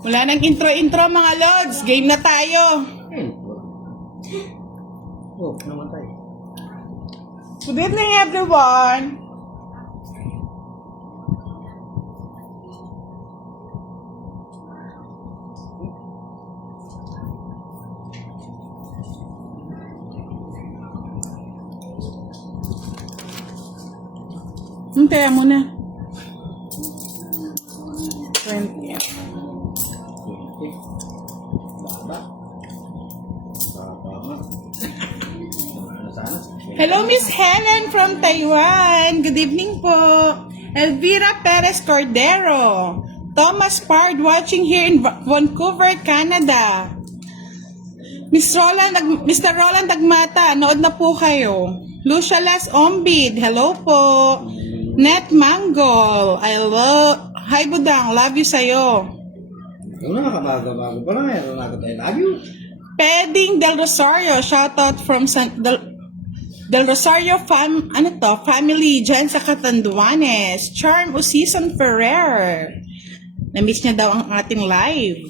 Wala nang intro-intro mga lods. Game na tayo. Oh, namatay. Good evening everyone. Hintayin mo na. 20. Hello, Miss Helen from Taiwan. Good evening po. Elvira Perez Cordero. Thomas Pard watching here in Vancouver, Canada. Mr. Roland Dagmata, nood na po kayo. Lucia Les Ombid, hello po. Net Manggol, hi Budang, love you sa'yo. Ano na, kabago-bago pa lang. Meron na tayo love you. Peding Del Rosario, shoutout from Del Rosario family dyan sa Catanduanes. Charm Usison Ferrer. Na-miss niya daw ang ating live.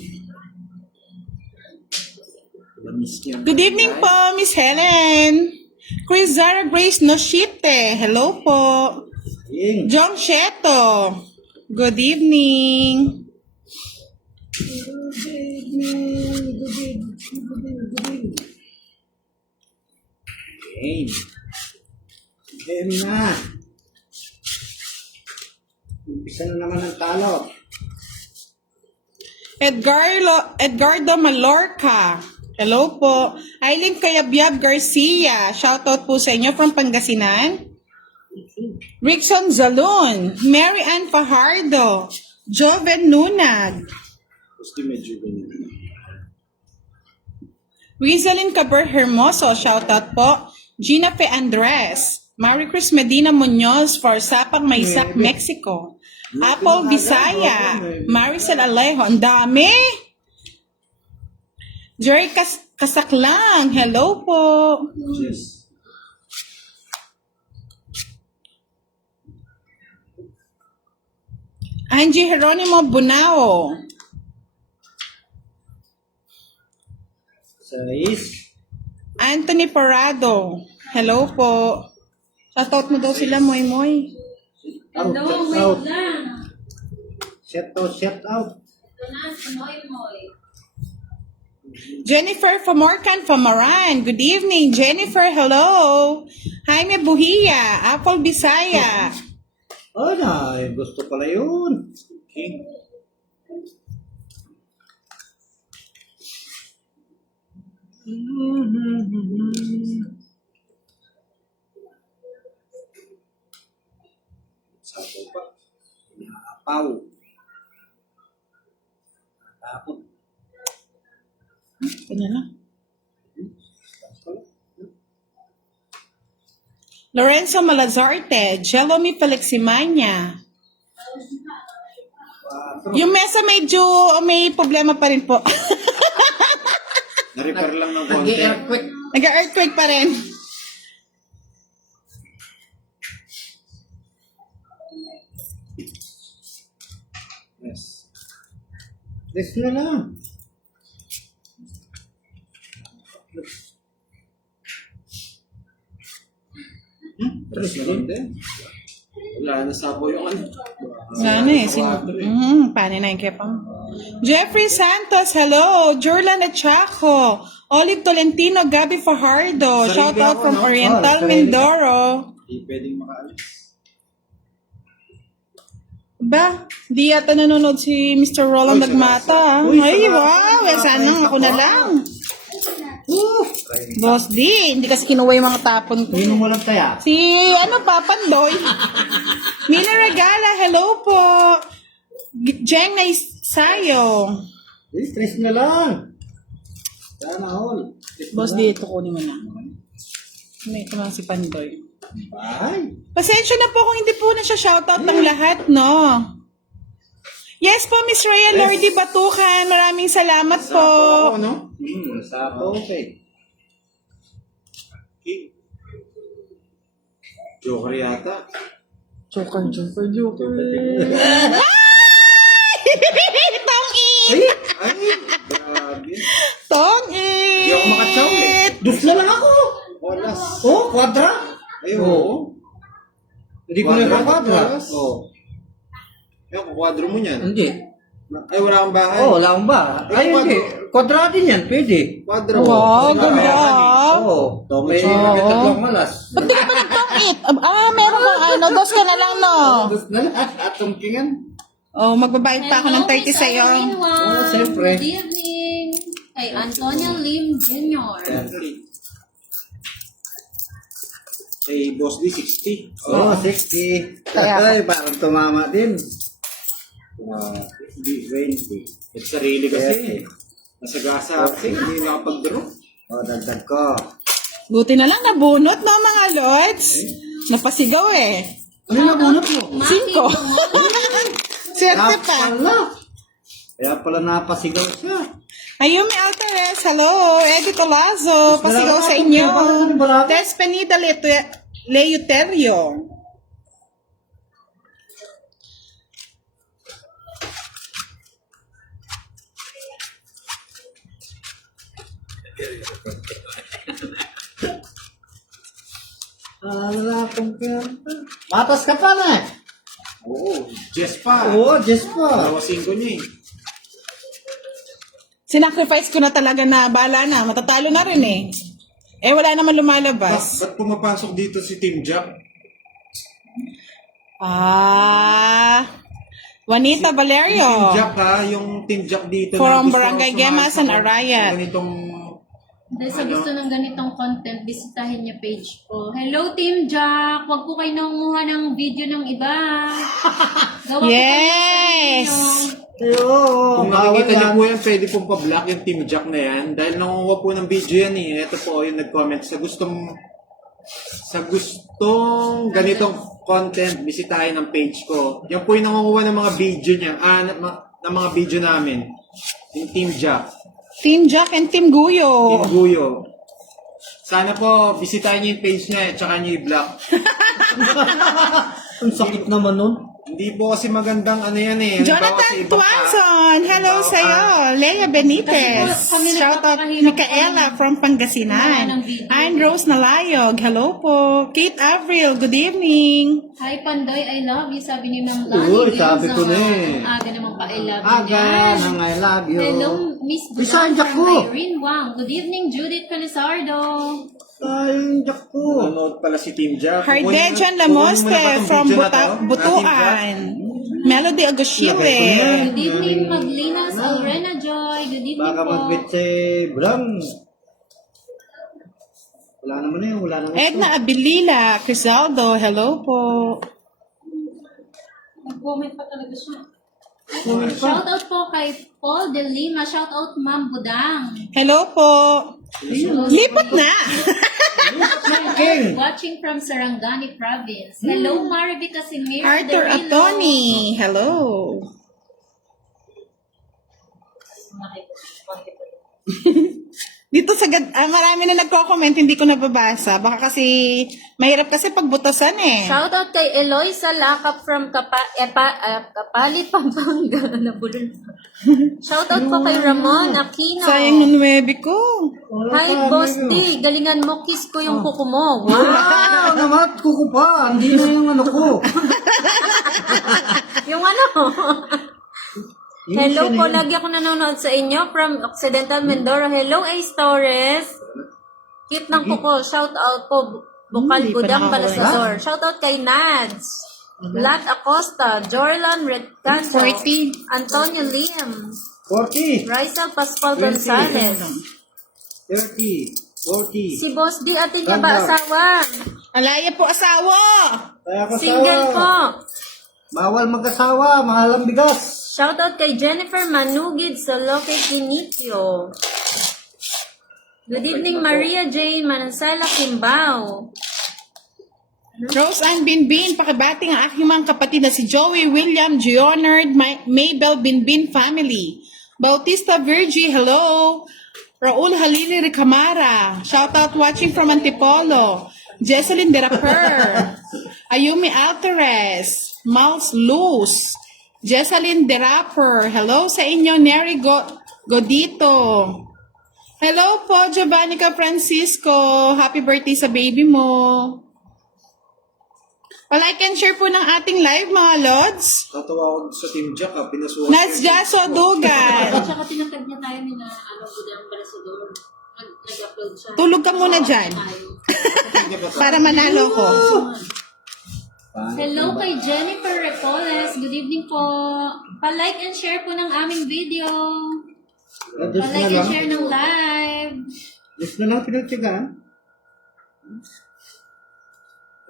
Good evening po, Miss Helen. Chris Zara Grace Noshite, hello po. John Sheto, good evening. Good evening. Game na. Umpisa na naman ang talo. Edgardo Malorca, hello po. Aileen Kayabyab Garcia, shoutout po sa inyo from Pangasinan. Rickson Zalun, Mary Ann Fajardo, Joven Nunag, Gusto medyo ganyan. Rizalyn Caber Hermoso, shoutout po. Gina Fe Andres, Maricruz Medina Munoz for Sapang Maysac, Mexico. Apple Bisaya, Maricel Alejo, ang dami. Jerry Kasaklang, hello po. Yes. Angie Jeronimo Bunao, Sais. Anthony Parado, hello po. Shoutout mo daw sila, Moy Moy. Hello, wait lang. Shout out. Jennifer Famorcan Famaran, good evening. Jennifer, hello. Jaime Buhia, Apple Bisaya. Oh, na, gusto pala yun. Okay. Sapo pa. Naapaw. Tapon. Ito na lang. Lorenzo Malazarte, Jelomy Feliximania. Yung mesa medyo may problema pa rin po. Na-repair lang ng konti. Nag-earthquake pa rin. Yes. This na lang. Tres na lang din. Wala na sabo yung ano. Sana eh. Paano na yung kepang? Jeffrey Santos, hello. Jorlan Achaco. Olive Tolentino, Gabi Fajardo. Sarili Shout out ako, from no? Oriental Sarili. Mindoro. Hindi pwedeng makaalis. Ba? Di yata nanonood si Mr. Roland Uy, Dagmata. Uy, Ay, sarap. wow. Sana ako na lang. Boss D, hindi kasi kinuha yung mga tapon ko. Inom mo lang kaya. Si, Papandoy. Mina Regala, hello po. Jeng na sayo. Stress na lang. Sana all. Boss D, ito kunin mo na. May ito lang si Pandoy. Bye. Pasensya na po kung hindi po na siya shoutout ng lahat, no? Yes po, Miss Rhea Lordy Batukan. Maraming salamat po. Sapo, no? Sapo, okay. King. Joker yata. Joker. Joker. Tong Alis na lang ako. Olas. Oh, kwadra. Ayun. Oo. Hindi ko na Kwadra, kwadra. oras. Oo. Yung kukwadro mo niyan. Hindi. Ay, wala kang bahay. Oo, wala akong ba? Ay, hindi. Kwadra din yan, pwede. Kwadro. Wow, Wala, ganda. kaya nga eh. Oo. May Oo. tatlong alas. Ba't di ka pa nagtangit? Meron kang dos ka na lang, no? Tapos na lang. Atong kingan. Oh, magbabayad pa ako ng 30 sa'yo. Oo, siyempre. Good evening. Kay Antonio Lim Jr. Kay Boss D, 60. Oo, 60. Kaya- Ay, parang tumama din. 20. At sarili kasi. Nasagasa kasi. Hindi nakapag-draw. O, dagdag ko. Buti na lang nabunot, no, mga lords? Napasigaw eh. Ano na bunot mo? 5. Swerte pa. Pala. Kaya pala napasigaw siya. Ayumi Altares, hello. Eddie Tolazo, pasigaw sa inyo. Tess Penida Leuterio. Wala akong pera. Matas ka pa na eh. Oo. Jess pa. Oo, Jess pa. Lawasin ko niya eh. Sinacrifice ko na talaga na bala na. Matatalo na rin eh. Eh, wala naman lumalabas. Ba't pumapasok dito si Team Jack? Juanita Team Valerio. Jack ha, yung Team Jack dito. From gusto Barangay sumali Gemas sa and Arayat. Ganitong... Dahil sa gusto ng ganitong content, bisitahin niya page ko. Hello, Team Jack! Huwag po kayo nangunguha ng video ng iba. Gawa po kayo ng Yes! sarili niyo. Oo, Kung nakikita niyo po yan, pwede pong pa-block yung Team Jack na yan. Dahil nangunguha po ng video yan eh. Ito po yung nag-comment. Sa gustong ganitong content, bisitahin ang page ko. Yan po yung nangunguha ng mga video niya. Ng mga video namin. Yung Team Jack. Team Jack and Team Guyo. Team Guyo. Sana po, bisitahin niyo yung page niya at saka niyo i-block. Ang sakit naman nun. Hindi po kasi magandang ano yan eh. Halimbawa Jonathan sa ibang Tuanzon, hello Halimbawa, sa'yo. Lea Benitez. Kasi po, kami Shout out nagpapakahirap Micaela from Pangasinan. ng video. And Rose Nalayog, hello po. Kate Avril, good evening. Hi, Pandoy, I love you. Sabi ni Ma'am Lani. Uy, sabi ko na eh. Ang aga naman pa, I love you. Aga niyan. ng I love you. Hello, Miss Bisan, Bulan Jack from ko. Irene Wang. Good evening, Judith Calisardo. Ay, yung Jack ko. Nanonood pala si Team Jack. Hardejan Kunin mo na Lamoste ba tong from video na to? Ah, Team Jack? Butuan. Melody Agosile. Good evening, Maglinas Alrena Joy. Good evening Baka po. mag-bet si Bram. Wala naman eh, wala naman. Edna Abilila, Crisaldo, hello po. Nag-comment pa talaga siya. Shoutout po kay Paul De Lima. Shoutout Ma'am Budang. Hello po. Lipat na. King. Watching from Sarangani Province. Hello, Marvy Casimir. Arthur Derilo. Atoni, hello. Dito sa marami na nagko-comment, hindi ko nababasa. Baka kasi, mahirap kasi pagbutasan eh. Shoutout kay Eloisa Lakap from Kapali, Pampanga. Nabulol. Shoutout po kay Ramon Aquino. Sayang ng 9 ko. Hi, Boss D. Galingan mo, kiss ko yung kuko mo. Wow! Wow, naman, kuko pa. Hindi na yung ano ko. Yung ano? Hello po, lagi ako nanonood sa inyo from Occidental Mindoro. Hello, Ace Torres. Cute ng kuko. Shout out po. Bukal Hindi pa Budang nakakawala. Balasazor. Shout out kay Nads. Lat Acosta. Jorlan Redcanto. 40. Antonio Lim. 40, Raisa Pascual Gonzalez. 30, 40. Si Boss D, atin niya ba asawa? Alaya po asawa. Kaya ko Single po. Bawal mag-asawa, mahal ang bigas. Shoutout kay Jennifer Manugid sa Loque Quinitio. Good evening, Maria Jane Manansala Kimbao. Rose Ann Binbin, pakibating ang aking mga kapatid na si Joey, William, Gionard, Mabel Binbin family. Bautista Virgie, hello. Raul Halili Ricamara, shout out watching from Antipolo. Jesselyn Deraper, Ayumi Altares, Miles Luz, Jesselyn Deraper, hello sa inyo, Neri Godito. Hello po, Giovannica Francisco. Happy birthday sa baby mo. Like and share po ng ating live, mga Lods. Tatawa ako sa Team Jack, pinasuhan. Nasjaso Dugan. At saka tinatag niya tayo ni na Budang Balasador. Nag-upload siya. Tulog ka muna dyan. Para manalo ko. Hello kay Jennifer Repoles. Good evening po. Pa-like and share po ng aming video. Just na Pa-like and lang. share ng live. Just na lang pinagtyagaan.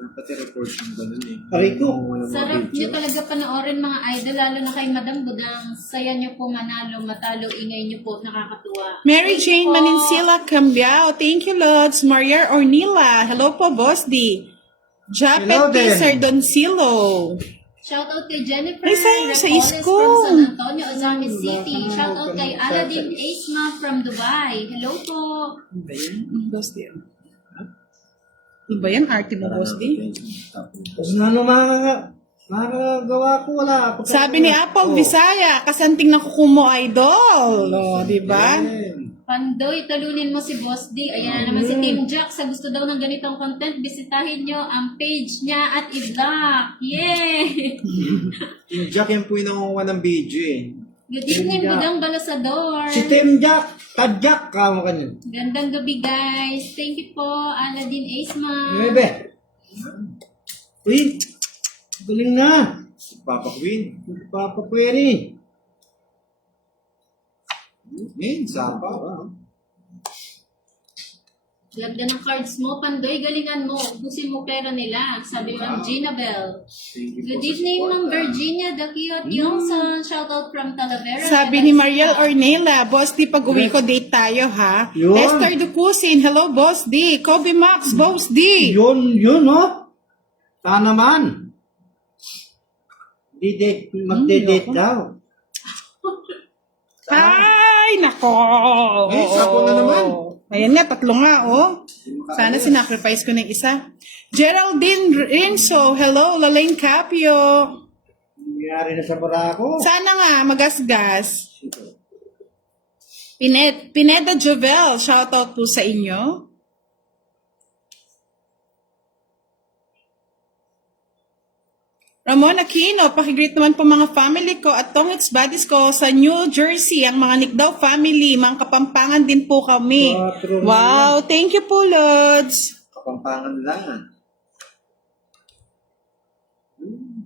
Pati report yung ganun eh. Aray ko. Sarap niyo talaga panoorin mga idol, lalo na kay Madam Budang. Saya niyo po manalo, matalo, ingay niyo po, nakakatuwa. Mary Thank Jane you po. Maninsila Cambiao. Thank you, Lods. Maria Ornila. Hello po, Boss D. Hello Japet P. din. Sardoncillo. Shoutout kay Jennifer Ay, sayang sa Repoles isko. from San Antonio, Ozamis City. Shoutout kay Aladdin Asma from Dubai. Hello po. Boss D. Iba yan, arte mo, Boss D. Kung ano makagawa ko, wala. Sabi ni Apple Visaya, kasanting na kukumo idol. O, di ba? Pandoy, talunin mo si Boss D. Ayan na naman si Team Jack. Sa gusto daw ng ganitong content, bisitahin nyo ang page niya at i-block. Yay! Team Jack yan po yung nangunguha ng video eh. Good evening, Budang Balasador. Si Team Jack, Tadjak, kamo ka niyan. Gandang gabi, guys. Thank you po, Aladdin Asma. Bebe. Uy, galing na. Papa Queen. Papa Query. Ngayon, sapa. Lagda ng cards mo, Pandoy, galingan mo. Ubusin mo pera nila. Sabi Ma'am Gina Bell. Thank you Good po sa evening, support, Ma'am ah. Virginia Dakiot Yongson. Shoutout from Talavera. Sabi ni Mariel Ornella, Boss D, pag uwi ko, date tayo, ha? Yun. Esther Ducusin, hello, Boss D. Kobe Max, Boss D. Yun, oh. Sana naman. Magde-date daw. Ay, nako. Ay, sapo na naman. Ayan nga, tatlo nga, oh. Sana sinacrifice ko ng isa. Geraldine Rinso, hello, Lalaine Capio. Nangyari na sa barako. Sana nga, magasgas. Pineda Jovel, shoutout po sa inyo. Ramon Aquino, pakigreet naman po mga family ko at Tongits Buddies ko sa New Jersey, ang mga Nikdaw family, mga Kapampangan din po kami. Wow, thank you po, Lods. Kapampangan lang.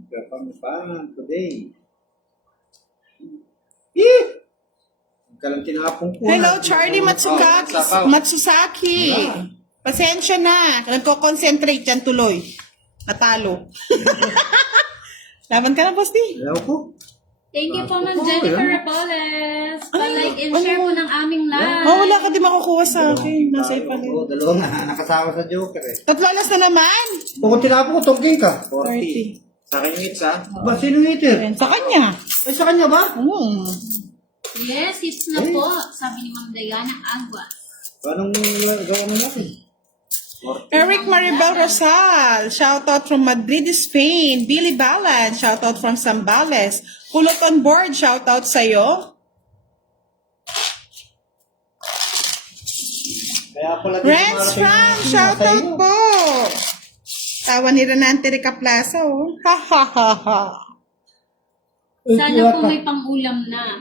Kapampangan today. Kalang tinapong po. Hello, Charlie Matsusaki. Pasensya na. Nagko-concentrate yan tuloy. Natalo. Laban ka na, Boss D. Hello po. Thank you po, Ma'am Jennifer Repoles. Pa-like and share po ng aming live. Oh, wala ka di makukuha sa akin. Nasa ipa Oo, dalawa nga. Nakasama sa Joker eh. Tatlo alas na naman. Kung tinapong ko, tongking ka. 40. Sa akin yung hits, ha? Ba, sino ngiter? Ayan, sa kanya. Ay, sa kanya ba? Yes, hits na po. Sabi ni Ma'am Diana Agua. Anong gawa mo natin? Eric Maribel Rosal, shoutout from Madrid, Spain. Billy Balan, shoutout from Zambales. Pulot on board, shoutout sa'yo. Kaya pala Renz Fran, shoutout po. Tawa ni Renante Rica Plaza, oh. Ha ha ha ha. Sana po may pang-ulam na.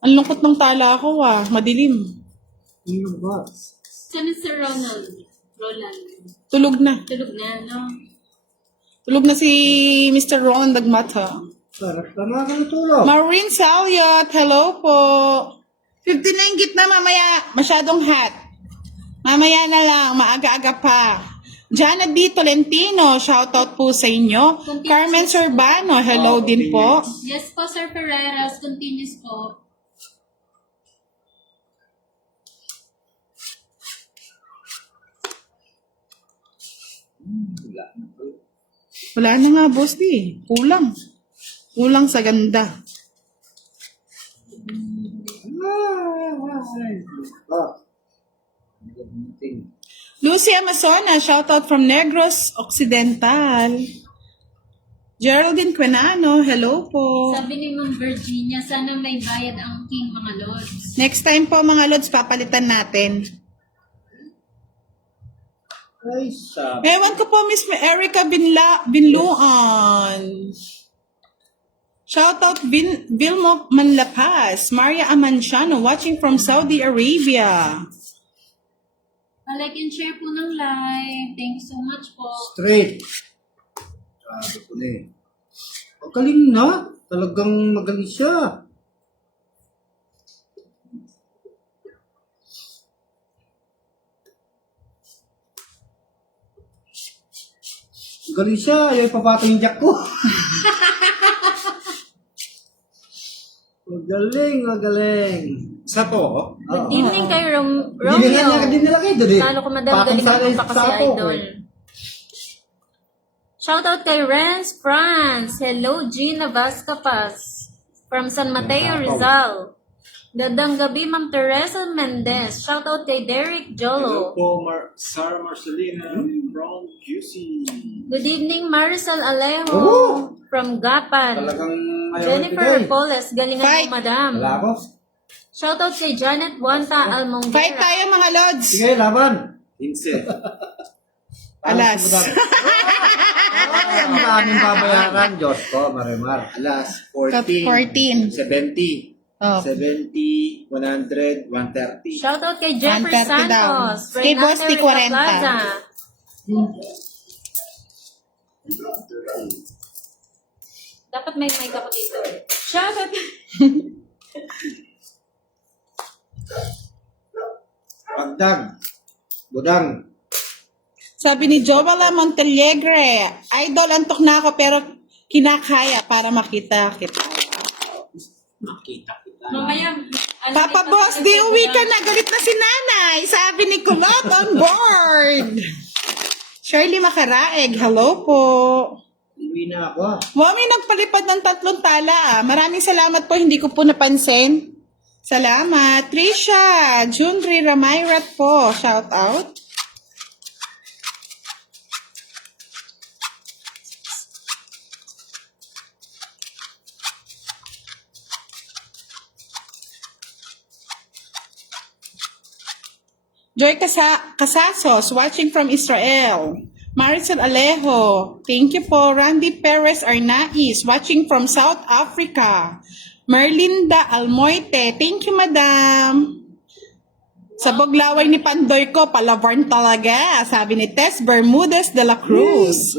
Ang lungkot ng tala ko, ah. Madilim. Ano ba? Sana si Roland. Tulog na. Tulog na, no? Tulog na si Mr. Ron Dagmata. Sarap tama ka ng tulog. Maureen Salyot, hello po. 59 gitna mamaya. Masyadong hot. Mamaya na lang, maaga-aga pa. Jana D. Tolentino, shoutout po sa inyo. Carmen Sorbano, hello din po. Yes po, Sir Ferreras. Continuous po. Wala na nga, boss di. Kulang. Kulang sa ganda. Lucy Amazona, shoutout from Negros Occidental. Geraldine Quenano, hello po. Sabi ni Ma'am Virginia, sana may bayad ang king mga lods. Next time po mga lods, papalitan natin. Ay, sabi. Ewan ko po, Miss Erica Binluan. Shoutout Vilmo Manlapas, Maria Amanciano, watching from Saudi Arabia. Like and share po ng live. Thank you so much po. Straight. Sabi ko na eh. Magaling na. Talagang magaling siya. Magaling siya. Ayaw ipapatay yung jack ko. Magaling, magaling. Sa to, Good evening kay Hindi na niya din Romeo. nilagay doon eh. Lalo ko madam, Patong galing sana naman yung pa kasi sapo, idol. eh. Shoutout kay Renz France. Hello, Gina Vascapas. From San Mateo, Rizal. Dadang gabi, Ma'am Teresa Mendez. Shoutout kay Derek hello Jolo. po, Sarah Marcelina from QC. Good evening, Maricel Alejo. Oo. From Gapan. Talagang ayaw Jennifer ibigay. Rapoles. Galingan Fight. mo, madam. Wala ko. Shoutout kay Janet Wanta Almonguera. Fight tayo mga lods. Sige, laban. Inse. Alas. Ay, ang daming babayaran. Diyos ko, Marimar. Alas, 14. 70. Oh. 70, 100, 130. Shoutout kay Jeffrey 130 daw. Santos. Kay Boss T, 40. Plaza. Dapat may mic ako dito. Shoutout. Pagdag. Budang. Sabi ni Joella Montelegre, idol, antok na ako pero kinakaya para makita kita. Mamaya, Papa Boss, di uwi ka na. Galit na si nanay. Sabi ni Kulot on board. Shirley Makaraeg, hello po. Uwi na ako. Mami, nagpalipad ng 3 tala. Maraming salamat po, hindi ko po napansin. Salamat. Trisha, Junri Ramayrat po. Shout out. Joy Casasos, watching from Israel. Maricel Alejo, thank you po. Randy Perez Arnaiz, watching from South Africa. Merlinda Almoite, thank you madam. Sa Boglaway ni Pandoy ko, palabarn talaga, sabi ni Tess Bermudez de la Cruz.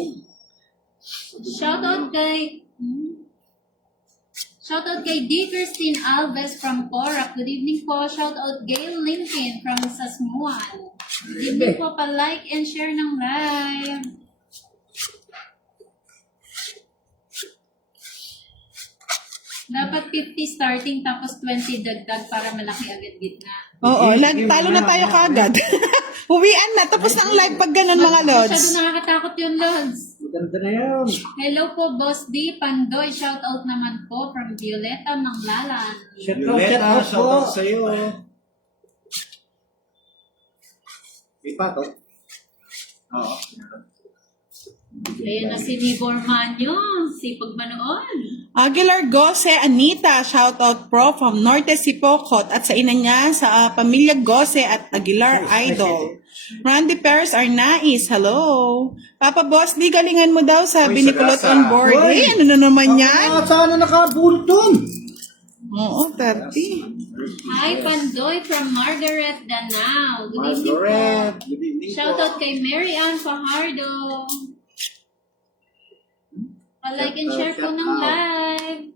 Shoutout kay D. Christine Alves from Porac. Good evening po. Shoutout Gail Lincoln from Sasmuan. Good evening po. Pa-like and share ng live. Dapat 50 starting tapos 20 dagdag para malaki agad gitna. Oo, talo na tayo kagad. Uwian na, tapos na ang live pag ganun mga lods. Masyado nakakatakot yun, Lods. Maganda na yan. Hello po, Boss D. Pandoy. Shoutout naman po from Violeta Manglalan. Violeta, shout out sa'yo. May pato. Oo. Ayan na si Nibor Manyo. Sipag manoon. Aguilar Gose Anita, shoutout pro from Norte Sipocot at sa ina niya sa pamilya Gose at Aguilar Idol. Randy Perez Arnaiz, hello. Papa Boss, di galingan mo daw, sabi Uy, ni Kulot sagasa. on board. Uy. Eh, ano na naman yan? Sana nakabulot dun. Oo, 30. Hi, Pandoy from Margaret Danao. Good evening po. Margaret, good evening po. Shoutout kay Mary Ann Fajardo. Pa-like and share po ng live.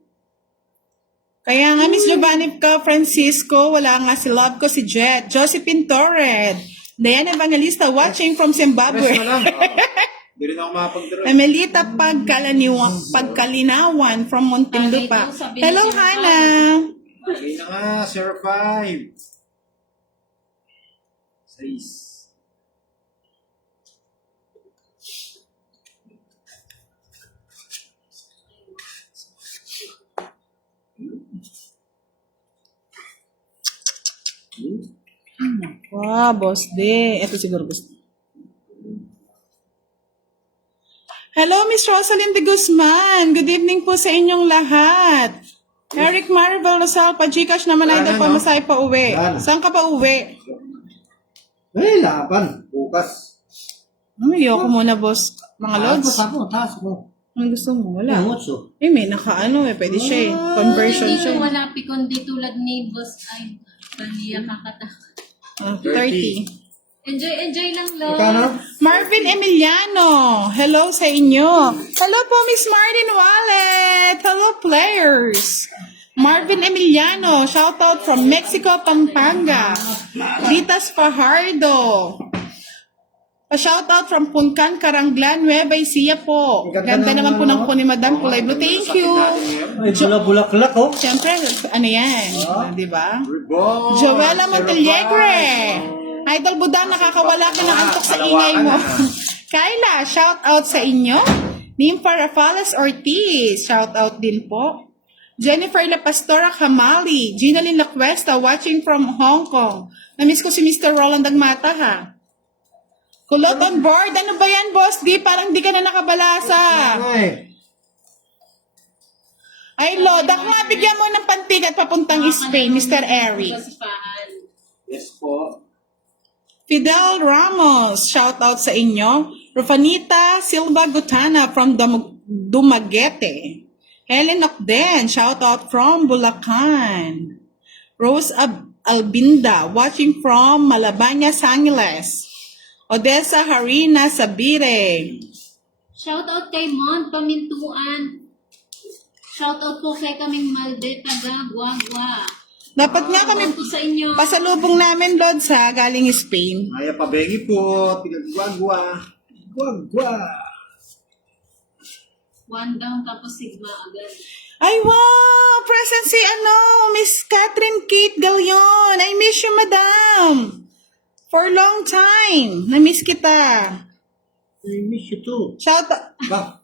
Kaya nga, Miss Giovanni ka, Francisco, wala nga si love ko si Jet. Josephine Torred. Diana Evangelista, watching from Press Zimbabwe. na lang. Hindi rin ako makapag-draw. Emelita Pagkalinawan from Muntinlupa. Hello, Hannah. Okay na nga, 05. 6. Wow, boss de. Ito siguro gusto. Hello, Miss Rosalind de Guzman. Good evening po sa inyong lahat. Eric Maribel Rosal, pa-Gcash naman Wala idol na, pa no? masay pa uwi. Wala na. Saan ka pa uwi? Laban. Bukas. Ayoko muna, boss. Mga lods. Taas ko. Anong gusto mo? Wala. Utso. May nakaano pwede siya Conversion Hindi siya. ko wala kundi tulad ni Boss ay kaniya kakatakot. 30. Enjoy lang, Lo. Kano? Marvin Emiliano, hello sa inyo. Hello po, Miss Martin Wallet. Hello, players. Marvin Emiliano, shout out from Mexico, Pampanga. Ritas Fajardo. Pa-shout out from Puncan, Caranglan, Nueva Ecija po. Ganda naman po ng po ni Madam Kulay Blue. Thank you. Ay, bulaklak oh. Siyempre, ano yan? Di ba? Ribon! Joella Montelegre. Idol Budang, nakakawala ka ng antok sa ingay mo. Kyla, shout out sa inyo. Nympha Rafales Ortiz, shout out din po. Jennifer La Pastora Kamali, Gina Lynn La Cuesta, watching from Hong Kong. Namiss ko si Mr. Roland Dagmata, ha? Kulot on board. Ano ba yan, boss? Di, parang di ka na nakabalasa. Ay, Lord, ako nga bigyan mo ng pantigat papuntang Spain, Mr. Eric. Kasipahan. Yes po. Fidel Ramos, shout out sa inyo. Rufanita Silva Gutana from Dumaguete. Helen Ocden, shout out from Bulacan. Rose Albinda, watching from Malabañas, Angeles. Odessa Harina Sabire. Shout out kay Mont Pamintuan. Shout out po kay kaming Malde taga Guagua. Dapat nga kami Shout out po sa inyo. pasalubong namin, Lord, sa galing Spain. Maya Pabengi po, Pinagwagwa. Guagwa. One down tapos sigma agad. Ay, wow! Present si, Miss Catherine Kate Galion. I miss you, madam. For a long time. Na-miss kita. I miss you too. Shout out. Ba?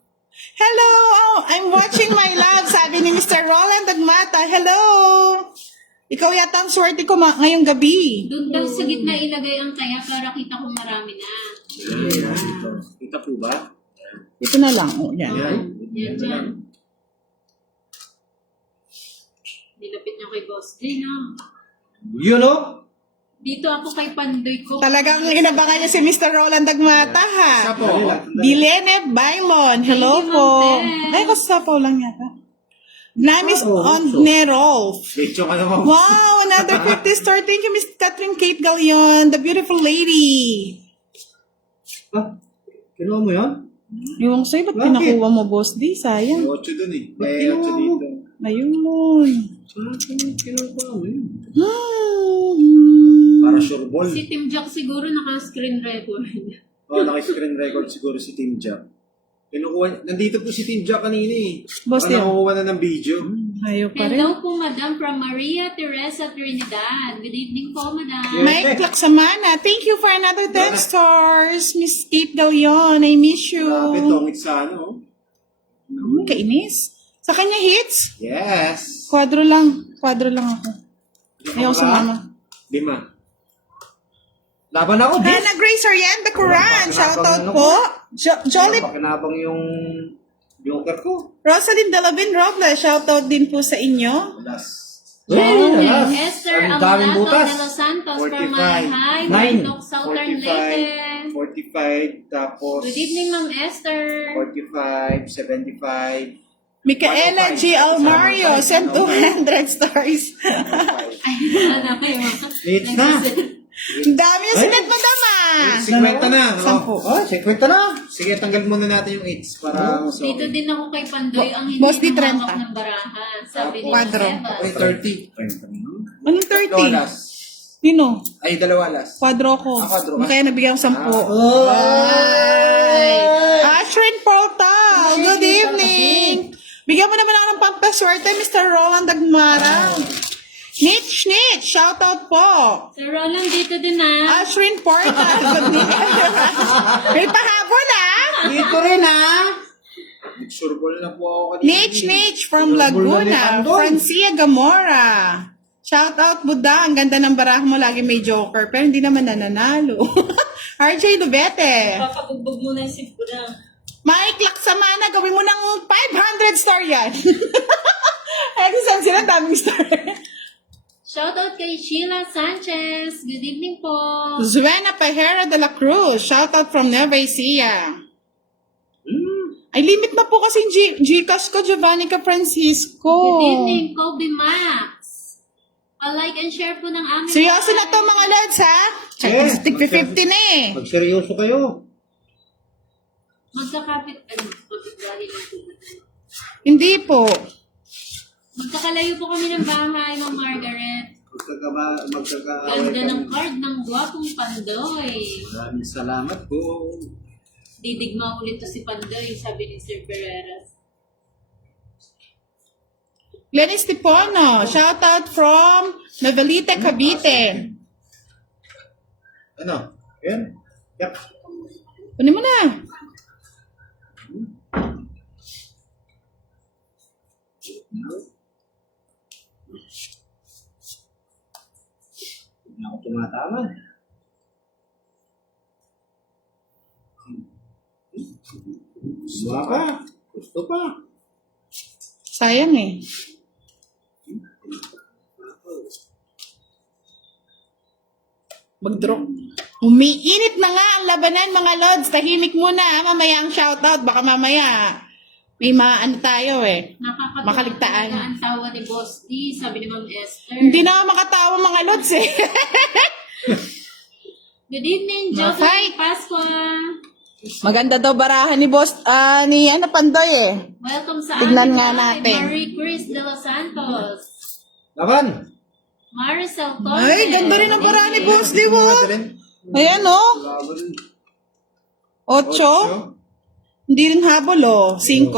Hello! Oh, I'm watching my love, sabi ni Mr. Roland Dagmata. Hello! Ikaw yata ang swerte ko ngayong gabi. Doon daw sa gitna ilagay ang taya para kita kong marami na. Kita po ba? Ito na lang. Oh, yan. Yan. Yan dyan. Nilapit niyo kay Boss J, no? You know? Dito ako kay Pandoy ko. Talagang inabangan niya si Mr. Roland Dagmata, ha? Isa po. Dilene Bailon. Hello Thank you, po. Ma'am Tess. Ay, kasapaw lang yata. Namis on Nerolf. Picture ka naman. Wow, another 50 star. Thank you, Miss Catherine Kate Galion, the beautiful lady. Ah, kinuha mo yan? Yung sa'yo, ba't Bakit? pinakuha mo, boss? Di, sayang. 8 dun eh. May 8 dito. Ayun. Sa akin, kinuha mo yun. Para sure ball. Si Tim Jack siguro naka-screen record. Naka-screen record siguro si Team Jack. Kinukuha, nandito po si Team Jack kanina eh. Boss, Baka yan. nakukuha na ng video. Ayaw pa rin. Hello po, Madam, from Maria Teresa Trinidad. Good evening po, Madam. Mike Laksamana, thank you for another 10 stars. Miss Kate Galion, I miss you. Grabe, tongit sa ano. Kainis. Sa kanya hits? Yes. Kwadro lang ako. Ayaw sa mama. 5. Laban ako, bis. Hannah Grace Orienta Quran, shoutout po. Jolly Pakinabang yung joker ko. Rosalind Dalavin Robles, shoutout din po sa inyo. And Esther Ang daming Amalato butas. de Los Santos 45. from Malhay, Nine. Mandok, Southern Leyte. 45, tapos Good evening, Ma'am Esther. 45, 75, Micaela G. Almario, send 200 stars. Ano kayo? Late na. Ang dami yung sinad mo dama. 50 na. Sampu. Oh, 50 na. Sige, tanggal muna natin yung 8s para so, Dito din ako kay Pandoy ang hindi Boss, di namawak 30. ng baraha. Sabi ni Quadro. Sebas. 30. Anong 30? $2. Sino? Ay, 2 las. Quadro ko. Quadro. Kaya nabigyan ko 10. Oh. Ay. Ashrin Portal, good evening. Bigyan mo naman ako ng pampaswerte, Mr. Roland Dagmara. Nitch, shoutout po. Sir Roland, dito din na. Ashrin Portal, good evening. May pahabol Dito rin ah. Surbol na po ako kanina. Nitch from Laguna, Francia Gamora. Shoutout Buddha, ang ganda ng baraha mo, lagi may joker, pero hindi naman nananalo. RJ Lubete. Papabugbog mo na yung sip ko na. Mike Laksamana, gawin mo ng 500 star yan. Saan sila? Daming star. Shoutout kay Sheila Sanchez. Good evening po. Zuena Pajera de la Cruz, shoutout from Nueva Ecija. Ay, limit na po kasi yung Gcash ko, Giovannica Francisco. Good evening, Kobe Max. Pa-like and share po ng aming Seryoso na to mga lads, ha? Yes, Stick 50 na eh. Pag seryoso kayo. Magkakapit lang po. Hindi po. Magkakalayo po kami ng bahay, Ma'am Margaret. Ganda ng card ng gwapong Pandoy. Maraming salamat po. Didigma ulit to si Pandoy, sabi ni Sir Ferreras. Lenny Stipono, shoutout from Novelite, Cavite. Ano? Yan? Yak. Kunin mo na. Hindi ako tumatama. Gusto pa. Gusto pa. Sayang eh. Mag-draw. Umiinit na nga ang labanan mga lods. Tahimik muna. Mamaya ang shoutout. Baka mamaya may maano tayo eh. Nakakatawa Makaligtaan. talaga ang tawa ni Boss D, sabi ni Ma'am Esther. Hindi na ako makatawa mga lods eh. Good evening, Fight. Jocelyn Pasqua. Maganda daw barahan ni boss, ni Pandoy eh. Welcome sa Tignan aming nga live, natin. Marie Chris de los Santos. Laban. Maricel Torres. Ay, ganda rin ang barahan ni boss, di ba? Madeline? Ayan oh. Laban. 8. Hindi rin habol oh. 5.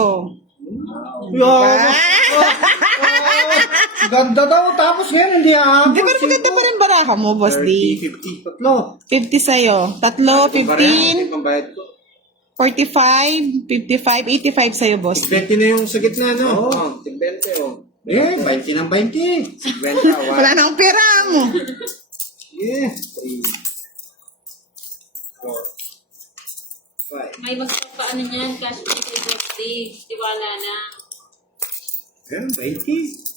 Ganda daw. Tapos ngayon hindi Di ba maganda pa rin baraha mo, boss D? 50. Tatlo. 50 sa'yo. 3, 15, Pambayad ko. 45, 55, 85 sa'yo, boss. 20 na yung sa gitna, no? Oo. 20, oh. Eh, 20 ng 20. 50, Wala na akong pera mo. Yeah. 4, 5. May magpapaano niyan, cash din kay Boss D. Tiwala na. Yan, 20.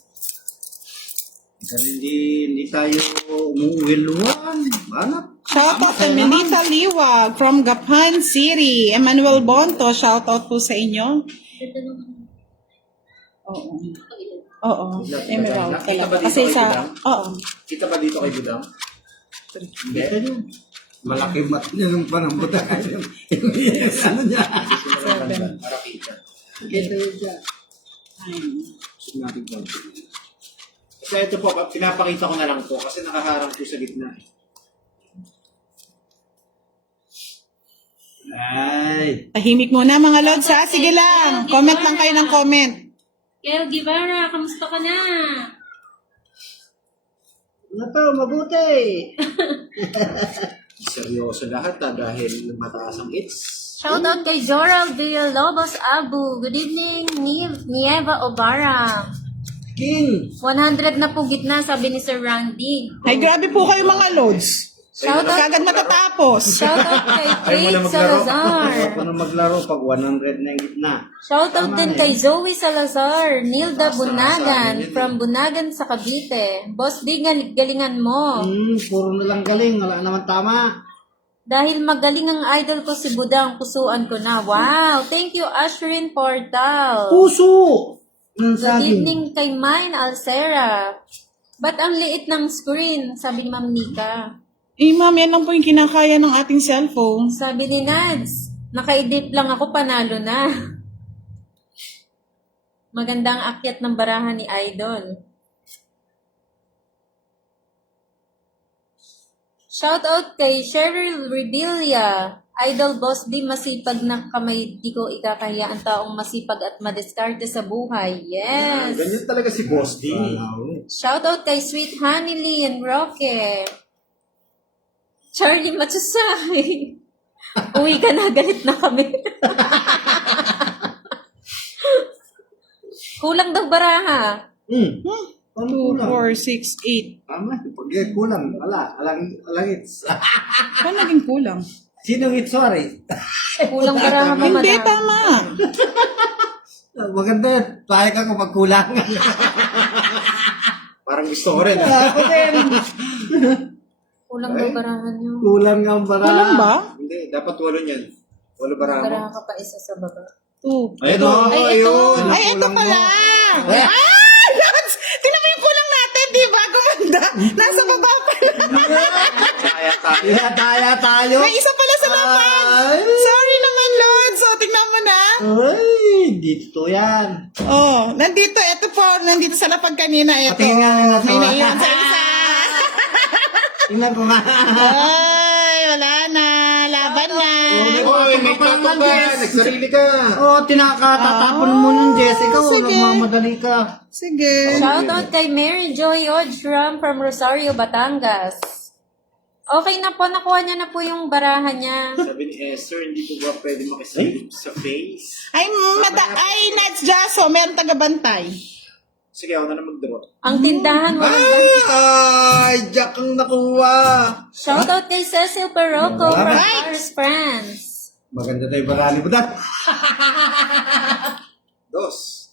Kasi hindi tayo umuwiluan. Banat. Shoutout kay Melita Liwag from Gapan City. Emmanuel Bonto, shoutout po sa inyo. Oo. Oo. Emerald Kita ba talaga. dito Kasi kay sa... Budang? Oo. Kita ba dito kay Budang? Hindi. Malaki mat niya ng panambutan. Ano niya? Para kita. Kita yun siya. Sinabi ko. Kasi ito po, pinapakita ko na lang po kasi nakaharang po sa gitna. Ay. Tahimik muna mga lods ha. Sige lang. Comment lang kayo ng comment. Kel Guevara, kamusta ka na? Ano to, mabuti. Seryoso lahat dahil mataas ang hits. Shoutout kay Joral Villalobos Abu. Good evening, Nieva Obara. King. 100 na po gitna, sabi ni Sir Randy. Ay, grabe po kayo mga lods. Shoutout, Kagad matatapos. shoutout kay Ayaw mo na Faith maglaro. Salazar. Ako na maglaro pag 100 na yung gitna. Shoutout din kay Zoe Salazar, Nilda Bunagan, from Bunagan sa Cavite. Boss D, galingan mo. Puro na lang galing. Wala naman tama. Dahil magaling ang idol ko si Budang, pusuan ko na. Wow! Thank you, Ashrin Portal. Puso! Ang Good saging. evening kay Mine Alcera. Ba't ang liit ng screen? Sabi ni Ma'am Nika. Eh, ma'am, yan lang po yung kinakaya ng ating cellphone. Sabi ni Nads, nakaidip lang ako, panalo na. Magandang akyat ng barahan ni Idol. Shoutout kay Cheryl Rebilla. Idol Boss D, masipag na kamay, di ko ikakaya ang taong masipag at madiskarte sa buhay. Yes! Ganyan talaga si Boss D. Shoutout kay Sweet Honey Lee and Roque. Charlie Matsusay. Uwi ka na, galit na kami. Kulang daw baraha. 2, 4, 6, 8. Tama. Pag kulang, wala. Alangits. Paano naging kulang? Sinong itswari? Kulang barahan mo, Hindi, madam. tama. Maganda yan. Pahit ka kung magkulang. Parang gusto ko rin. Ako din. Kulang daw barahan nyo. Kulang nga ang bara. Kulang ba? Hindi, dapat 8 yan. 8 barahan mo. Barahan ka pa isa sa baba. Two. Ayun o, Ay, ito. ayun. Ay, ito kulang mo. pala. Eh. Ah! Lods! Tingnan mo yung kulang natin, di ba? Gumanda. Nasa baba pala. Kaya tayo. Kaya tayo. May isa pala sa laman. Ay. Sorry naman, Lods. So, tingnan mo na. Ay, dito yan. Oh, nandito. Ito po. Nandito sa lapag kanina. Ito. Patingin nga nga to. May naiwan sa isa. Tingnan ko nga. Ay, wala na. Laban na. Hoy, may tato ka. Nagsarili ka. Oh, tinakatatapon mo nun, Jess. Ikaw, sige. nagmamadali ka. Sige. Shoutout kay Mary Joy Ojram from Rosario, Batangas. Okay na po, nakuha niya na po yung barahan niya. Sabi ni Esther, hindi ko ba pwede makisalip sa face? Ay, Nats Jaso. Meron taga-bantay. Sige, ako na mag-draw. Ang tindahan mo. Ay, Jack ang nakuha. Shoutout kay Cecil Perroco from Alright. Paris, France. Maganda tayo barali mo, Dan. Dos.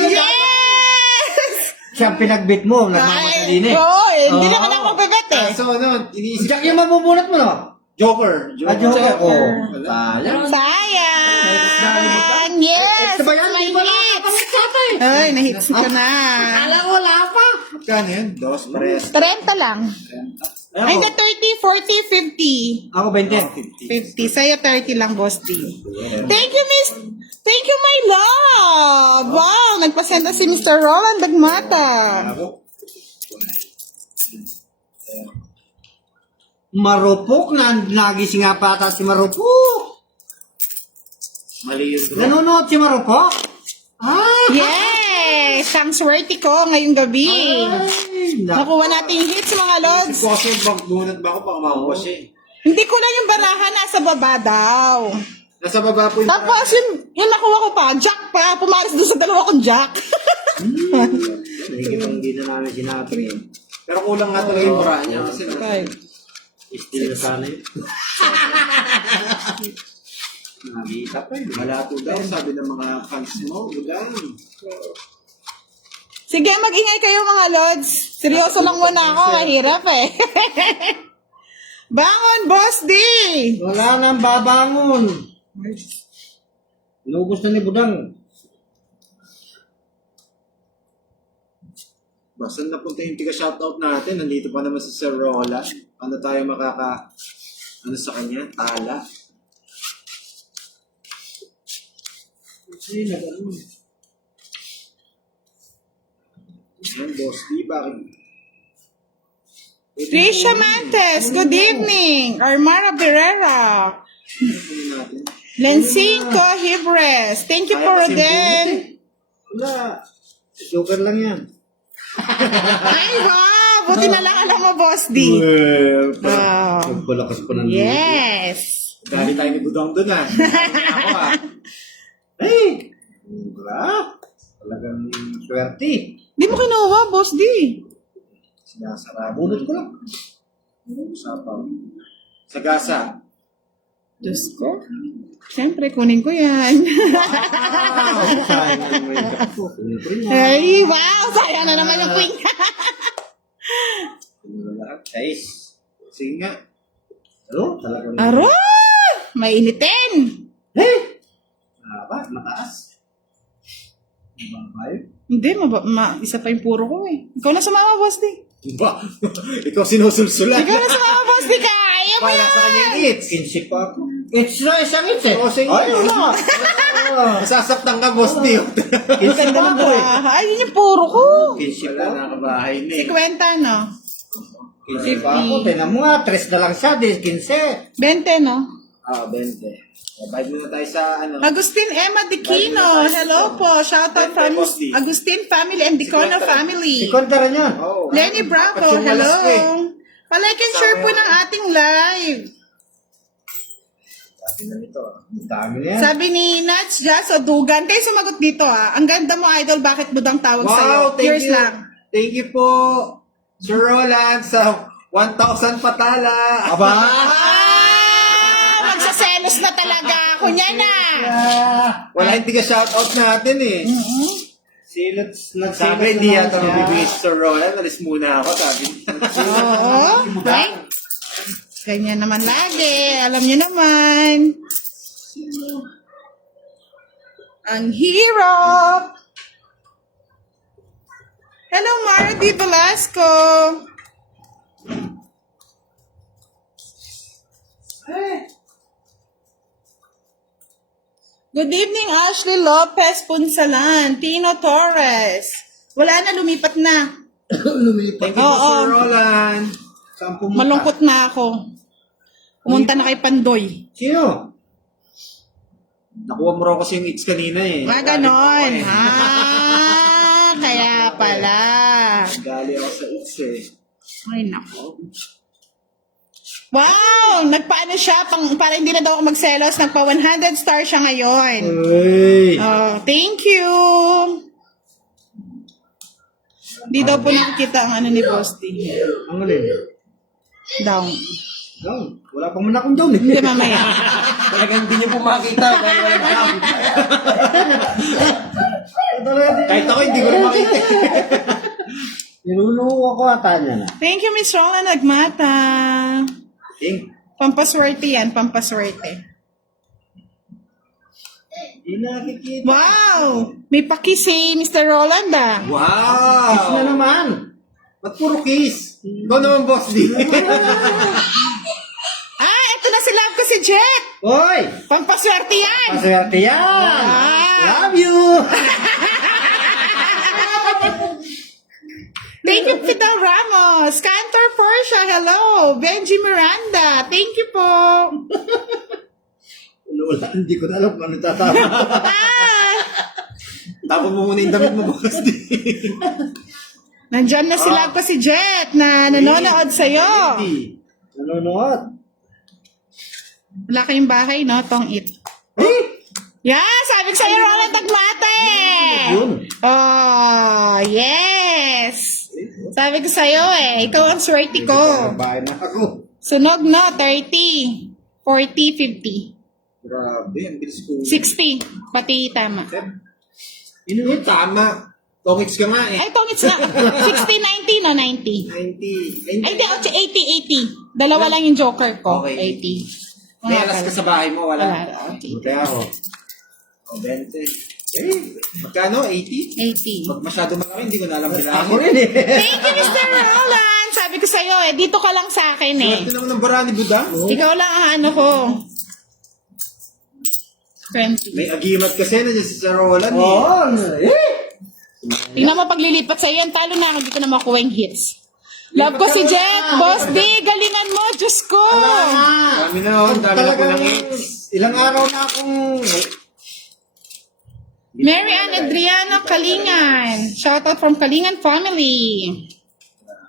Yes! Siya ang pinagbit mo, nagmamadali na eh. Oo, hindi Oo. naman ako magbebet eh. So, ano, iniisip Jack yung mabubunot mo, no? Joker. Joker. Oh, Wala. sayang. Sayang! Yes! Ito ba yan? May Di ba hits! Ay, nahits ko na. Alam ko, wala pa. Magkano yan? Dos, pares. 30 lang. Ay, Ayun, the 30, 40, 50. ako 20. 50. Sa'yo 30 lang, Boss D. Thank you, Miss. Thank you, my love. Wow, nagpasenda si Mr. Roland Dagmata. Marupok, nagising nga pa ata si Marupok. Mali yung draw. Nanonood si Marupok? Ah! Yes! Ang swerte ko ngayong gabi. Ay, Nakuha natin yung hits, mga lods. Isip ko kasi bunot ba ako baka makuha siya eh. Hindi ko lang yung barahan, nasa baba daw. Nasa baba po yung Tapos yung nakuha ko pa, jack pa. Pumaris doon sa dalawa kong jack. Hindi na namin sinabi. Pero kulang nga talaga yung barahan niya kasi Okay. Still na sana yun. Nakita pa yun. malato daw sabi ng mga fans mo. Ulan. Sige, mag-ingay kayo mga lods. Seryoso lang muna ako, mahirap eh. Bangon, Boss D! Wala nang babangon. Inubos na ni Budang. Basta napunta yung tiga-shoutout natin. Nandito pa naman si Sir Roland. Ano tayo ano sa kanya? Tala. Kasi nag-ano. Yan, Boss D. Bakit? Trisha Mantes, good evening. Armara Berrera. Ano natin? Lencinco Hibres. Thank you for den. Wala. Joker lang yan. Ay, wow! Buti na lang alam mo, Boss D. Wow. Nagpalakas pa ng Yes. Dali tayo ni Budong doon ah. Ako ah. Hey! Wala. Talagang swerte. Di mo kinuha, Boss D. Sinasara. Bunot ko lang. Usapan. Sa gasa. Diyos ko. Siyempre, kunin ko yan. Sayang na yung makeup ko. Kunin ko rin yan. Ay, wow! Sayang na naman yung queen. Wala. Guys. Sige nga. Ano? Talagang... Aroy! Mainitin. Hey! Ba? Mataas. Ibang vibe. Hindi, isa pa yung puro ko eh. Ikaw na sumama, Boss D. Ba? Ikaw sinusulsulan. Ikaw na sumama, Boss D. Kaya mo Wala yan. sa kanya yung hits. Insik pa ako. It's na isang hits eh. Oo, sige. Ay, wala. Masasaktan ka, Boss D. Insik Ganda pa ng ako eh. baraha. Ay, yun yung puro ko. Insik Wala pa. na kabahay na eh. 50, no? Insik pa ako. Tinan mo nga, 3 na lang siya. 15. 20, no? Ah, 20. Bye muna tayo sa ano. Agustin Emma Diquino. Hello po. Shoutout from Boss D. Agustin family and Dicono family. Ikonta rin yan. Oh, Lenny Bravo. Apat yung Hello. malas ko eh. Palike and share po ng ating live. Sabi na nito. Ang dami na yan. Sabi ni Nats Jazz o Dugan. Tayo sumagot dito ah. Ang ganda mo, idol. Bakit budang tawag sa'yo? Wow, thank Cheers you. lang. Thank you po. Sir Roland, sa 1,000 patala. Aba! Magsaselos na talaga ako niya na. Wala hindi ka shoutout natin eh. Sabi, hindi yata mabibigay si Sir Roland. Alis muna ako, sabi niya. Oo. Ay, ganyan naman lagi. Alam niyo naman. Ang hirap. Hello, Mara D. Velasco. Good evening, Ashley Lopez Punsalan, Tino Torres. Wala na, lumipat na. Lumipat. Thank you po, Oo. Sir Roland. Saan pumunta? Malungkot na ako. Pumunta na kay Pandoy. Sino? Nakuha mo raw kasi yung hits kanina eh. Ganon. Gali ako Ah, kaya pala. Gali ako sa hits eh. Ay, nako. Wow! Nagpaano siya, para hindi na daw ako magselos, nagpa 100 star siya ngayon. Uy! Oh, thank you! Hindi daw po nakikita ang ano ni Boss D. Ang alin? Down. Down. Wala pa muna akong down eh. Hindi mamaya. Talagang hindi niyo po makita. Kahit ako hindi ko rin makita. Ninunuho ako ata niya na. Thank you, Miss Roland Nagmata. Ting. Pampaswerte yan, pampaswerte. Hindi nakikita. Wow! May paki si Mr. Roland ah. Kiss na Wow! naman. Ba't puro kiss? Ikaw naman, Boss D. Ah, eto na si Love ko si Jet. Hoy! Pampaswerte yan. Paswerte yan! Ah. Love you! Thank you, Fidel Ramos. Cantor Portia, hello. Benji Miranda, thank you po. Wala, hindi ko na alam kung ano tatama. Ah, Tapon mo muna yung damit mo, Boss D. nandyan na si Love ko si Jet na nanonood sa'yo. Nanonood. Wala kayong bahay, no? Tong it. Yeah, sabi ko sa'yo, Roland Tagmate. Yun. Oh, yes. Sabi ko sa'yo ikaw ang swerte ko. Bahay na ako. Sunog no, 30, 40, 50, Grabe, ang bilis ko. 60. Pati tama. Yun, tama. Tongits ka nga eh. Ay, tong it's na. 60, 90, no? 90. 90. Ay, hindi, 80, 80. Dalawa lang yung joker ko. Okay. 80. May alas ka sa bahay mo, wala. Wala, okay. Buti ako. O, 20. Eh, magkano? 80? 80. Pag masyado malaki, hindi ko na alam Ako bilangin. rin eh. Thank you, Mr. Roland. Sabi ko sa'yo dito ka lang sa akin Swerte naman ng bara ni Buda. Ikaw lang ang ano ko. 20. May agimat kasi na si Sir Roland eh. Oo. Tingnan mo paglilipat sa'yo, yan talo na ako, hindi ko na makuha yung hits. Love ko si Jet, Boss D, galingan mo, Diyos ko! Dami na oh, dami na po ng hits. Ilang araw na akong... Mary Ann Adriano Kalingan. Shoutout from Kalingan family.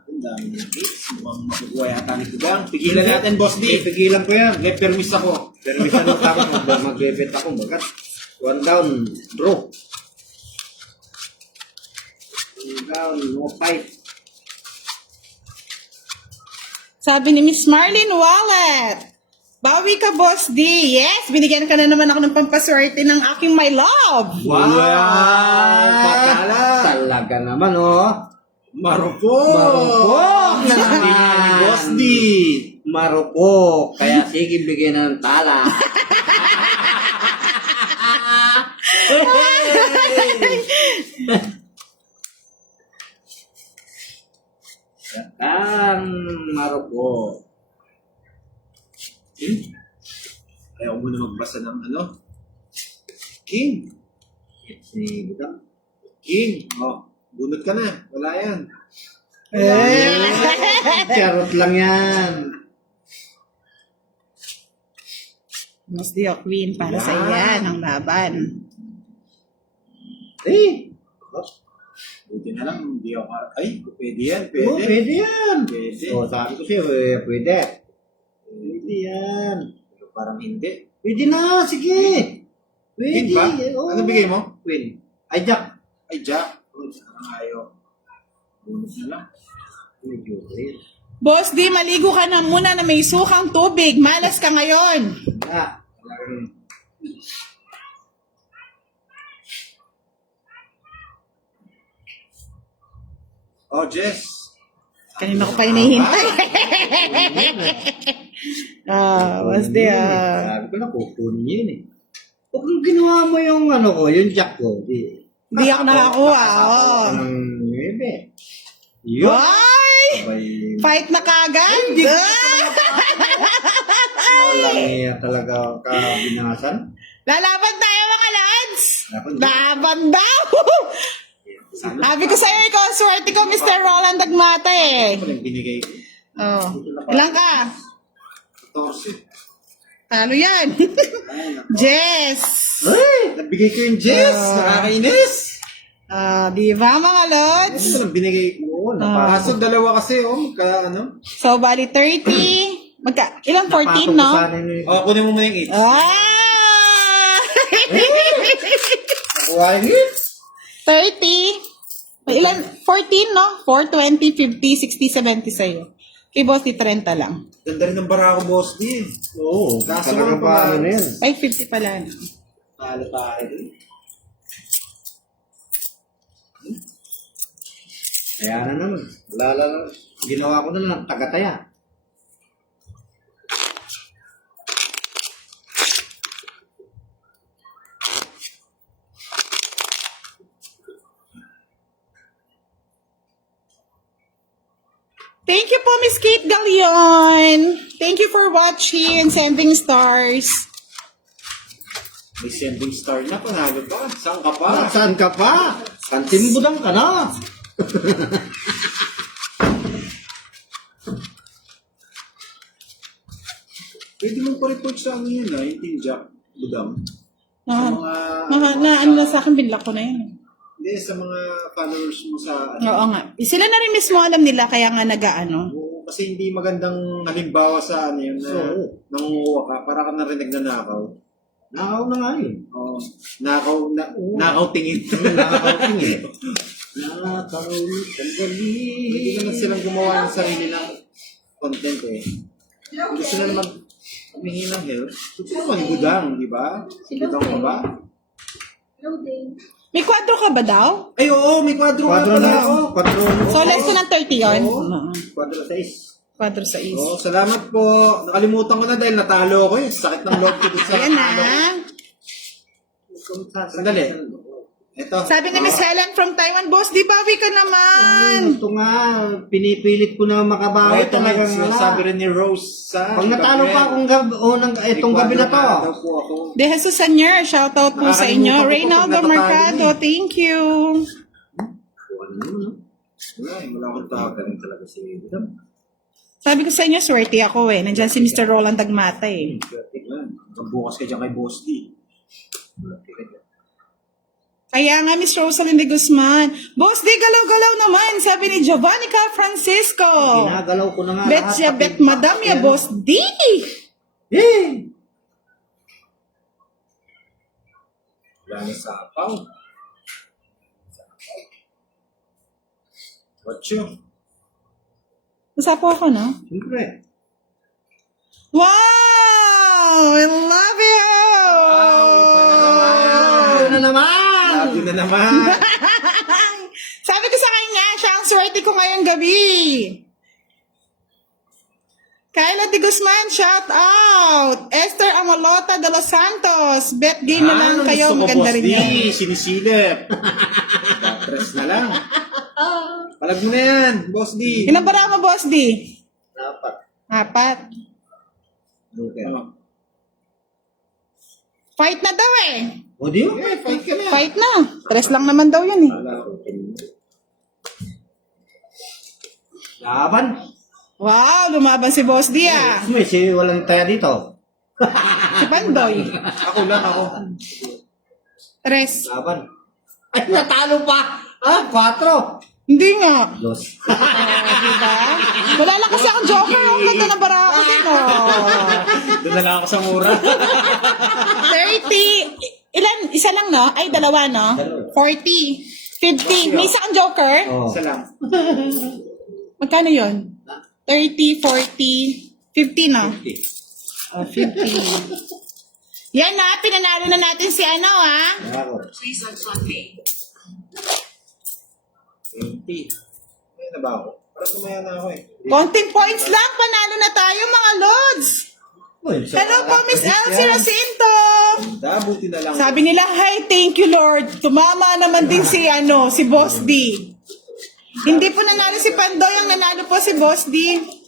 Ang dami ng hits. Mukhang makukuha yata ni Budang. Pigilan natin, Boss D. Pigilan ko yan. May permis ako. Permission ng tama kung mag-debit ako. Bagat. One down, bro. One down, no fight. Sabi ni Miss Marlene Wallet. Bawi ka, Boss D. Yes, binigyan ka na naman ako ng pampaswerte ng aking my love. Wow! Patala! Talaga naman, oh. Marupok! Marupok na Sabi naman. nga ni Boss D. Marupok. Kaya sige, bigyan ng tala. Yakang marupok. Ayaw mo na magbasa ng ano? King. Si Budang. King. Oh, bunot ka na. Wala yan. Charot lang yan. Boss D o Queen, para sa Yan. iyan ang laban. Eh, Buti na lang, hindi ako... Ay, pwede yan, oh, pwede. pwede yan. Pwede. Oh, sabi ko sa'yo, pwede. Pwede yan. Pero parang hindi. Pwede na, sige. Queen Pwede. ba? Oo. Ano bigay mo? Queen. Ay, Jack. Ay, Jack. Oh, parang ayaw. Bunot na lang. Medyo weird. Boss D, maligo ka na muna na may sukang tubig. Malas ka ngayon. Wala. Talagang Oh, Jess. Kanina ko pa hinihintay. Boss D, sabi ko na, kukunin yun eh. Huwag kung ginawa mo yung ano ko, yung jack ko, Di ako nakakuha. Oh. ng 9. Yun. Why? Abay, Fight na kagad? walang iya talaga kabinasan. Lalaban tayo mga lads! Laban. Laban daw! Sabi ko sa'yo, ikaw, swerte ko, Mr. Roland Dagmata eh. Ito lang binigay ko. Oh. Ilang ka? 14. Talo yan. Jess! Ay! Nabigay ko yung Jess! Nakakainis! Di ba mga lods? Ito lang binigay ko. Kaso dalawa kasi, ano? So, bali 30. Ilang 14, no? Oh, kunin mo muna yung 8. Ah! Nakuha yun. 30. May ilan? 14, no? 4, 20, 50, 60, 70 sa'yo. Kay Boss di 30 lang. Ganda rin ng barako, Boss D. Oo. Kaso Talagang nga paano pa- na yan. 550 pala. No? Talo tayo. Kaya na naman. Wala lang. Ginawa ko na lang tagataya. Thank you po, Miss Kate Galion. Thank you for watching and sending stars. May sending star na, panalo pa. Saan ka pa? Saan ka pa? Kantimbudang ka na. Pwede mong pa-report sa ano yun, yung Team Jack Budam. Sa Na, mga... ano na sa akin, binlock ko na yun. Hindi, sa mga followers mo sa... Oo nga. Sila na rin mismo alam nila, kaya nga nag-ano. Oo, kasi hindi magandang halimbawa sa ano yun na Oo. nangunguha ka. Para ka narinig na nakaw. Nakaw na nga yun. Oo. Nakaw tingin. Nakakauting eh. Nakaw sandali. Hindi naman silang gumawa ng sarili ng content eh. Gusto na naman humingi ng help. Gusto naman budang, di ba? Budang ka ba? May kwadro ka ba daw? Ay, oo, may kwadro nga Kwadro pala na ako. ako. Kwadro. So, less ko ng 30 yun? Oo. Kwadro 6. Kwadro sa is. Oo, salamat po. Nakalimutan ko na dahil natalo ako eh. Sakit ng loob ko dun sa Ayan na. Sandali. Ito. Sabi ni Miss Helen from Taiwan, Boss, di bawi ka naman. Ito nga, pinipilit ko na makabawi Ito nga, talagang sabi rin ni Rose sa... Pag natalo pa akong gabi, itong gabi na to. Daw po ako. De Jesus Sanier, shout out po sa inyo. Nakakalimutan ko Reynaldo pag natatalo Mercado, eh. thank you. Wala akong tawag rin talaga si Budang. Sabi ko sa inyo, swerte ako eh. Nandiyan si Mr. Roland Dagmata eh. Bukas ka dyan kay Boss D. Kaya nga, Miss Rosalind de Guzman. Boss, di galaw-galaw naman, sabi ni Giovannica Francisco. Ginagalaw ko na nga Betya lahat. bet madam ya, Boss D. Eh! Wala na sapaw. Ocho. Masapo ako, no? Siyempre. Wow! I love you! Ano na naman? Labo na naman. Sabi ko sa kanya, siya ang swerte ko ngayong gabi. Kyla de Guzman, shout out. Esther Amolota de Los Santos, bet game na lang kayo, maganda rin yan. Sinisilip. Press na lang. Palag mo na yan, Boss D. Ilang bara mo, Boss D? Dapat. 4. Okay. Fight na daw eh. O di yun? Okay, fight ka na. Fight na. 3 lang naman daw yun eh. Laban. Wow, lumaban si Boss D ah. May walang taya dito. Si Pandoy. Ako lang, ako. 3. Laban. Ay, natalo pa! 4. Hindi nga. Dos. Diba? Wala lang kasi akong joker. Ang ganda na bara ako din oh. Doon na lang ako sa mura. 30. Ilan? Isa lang no? Ay, dalawa no? 40. 50. May isa kang joker? Oh. Isa lang. Magkano yun? 30, 40, 50 na. 50. Oh, 50. Yan na, pinanalo na natin si ano ha. Ako. 20. Ayun na ba ako? Parang tumaya na ako eh. Konting points lang, panalo na tayo mga Lods. Uy, Hello po, Miss Elsie Jacinto. Buti na lang. Sabi nila, hi, thank you Lord. Tumama naman din si si Boss D. Hindi po nanalo si Pandoy, ang nanalo po si Boss D.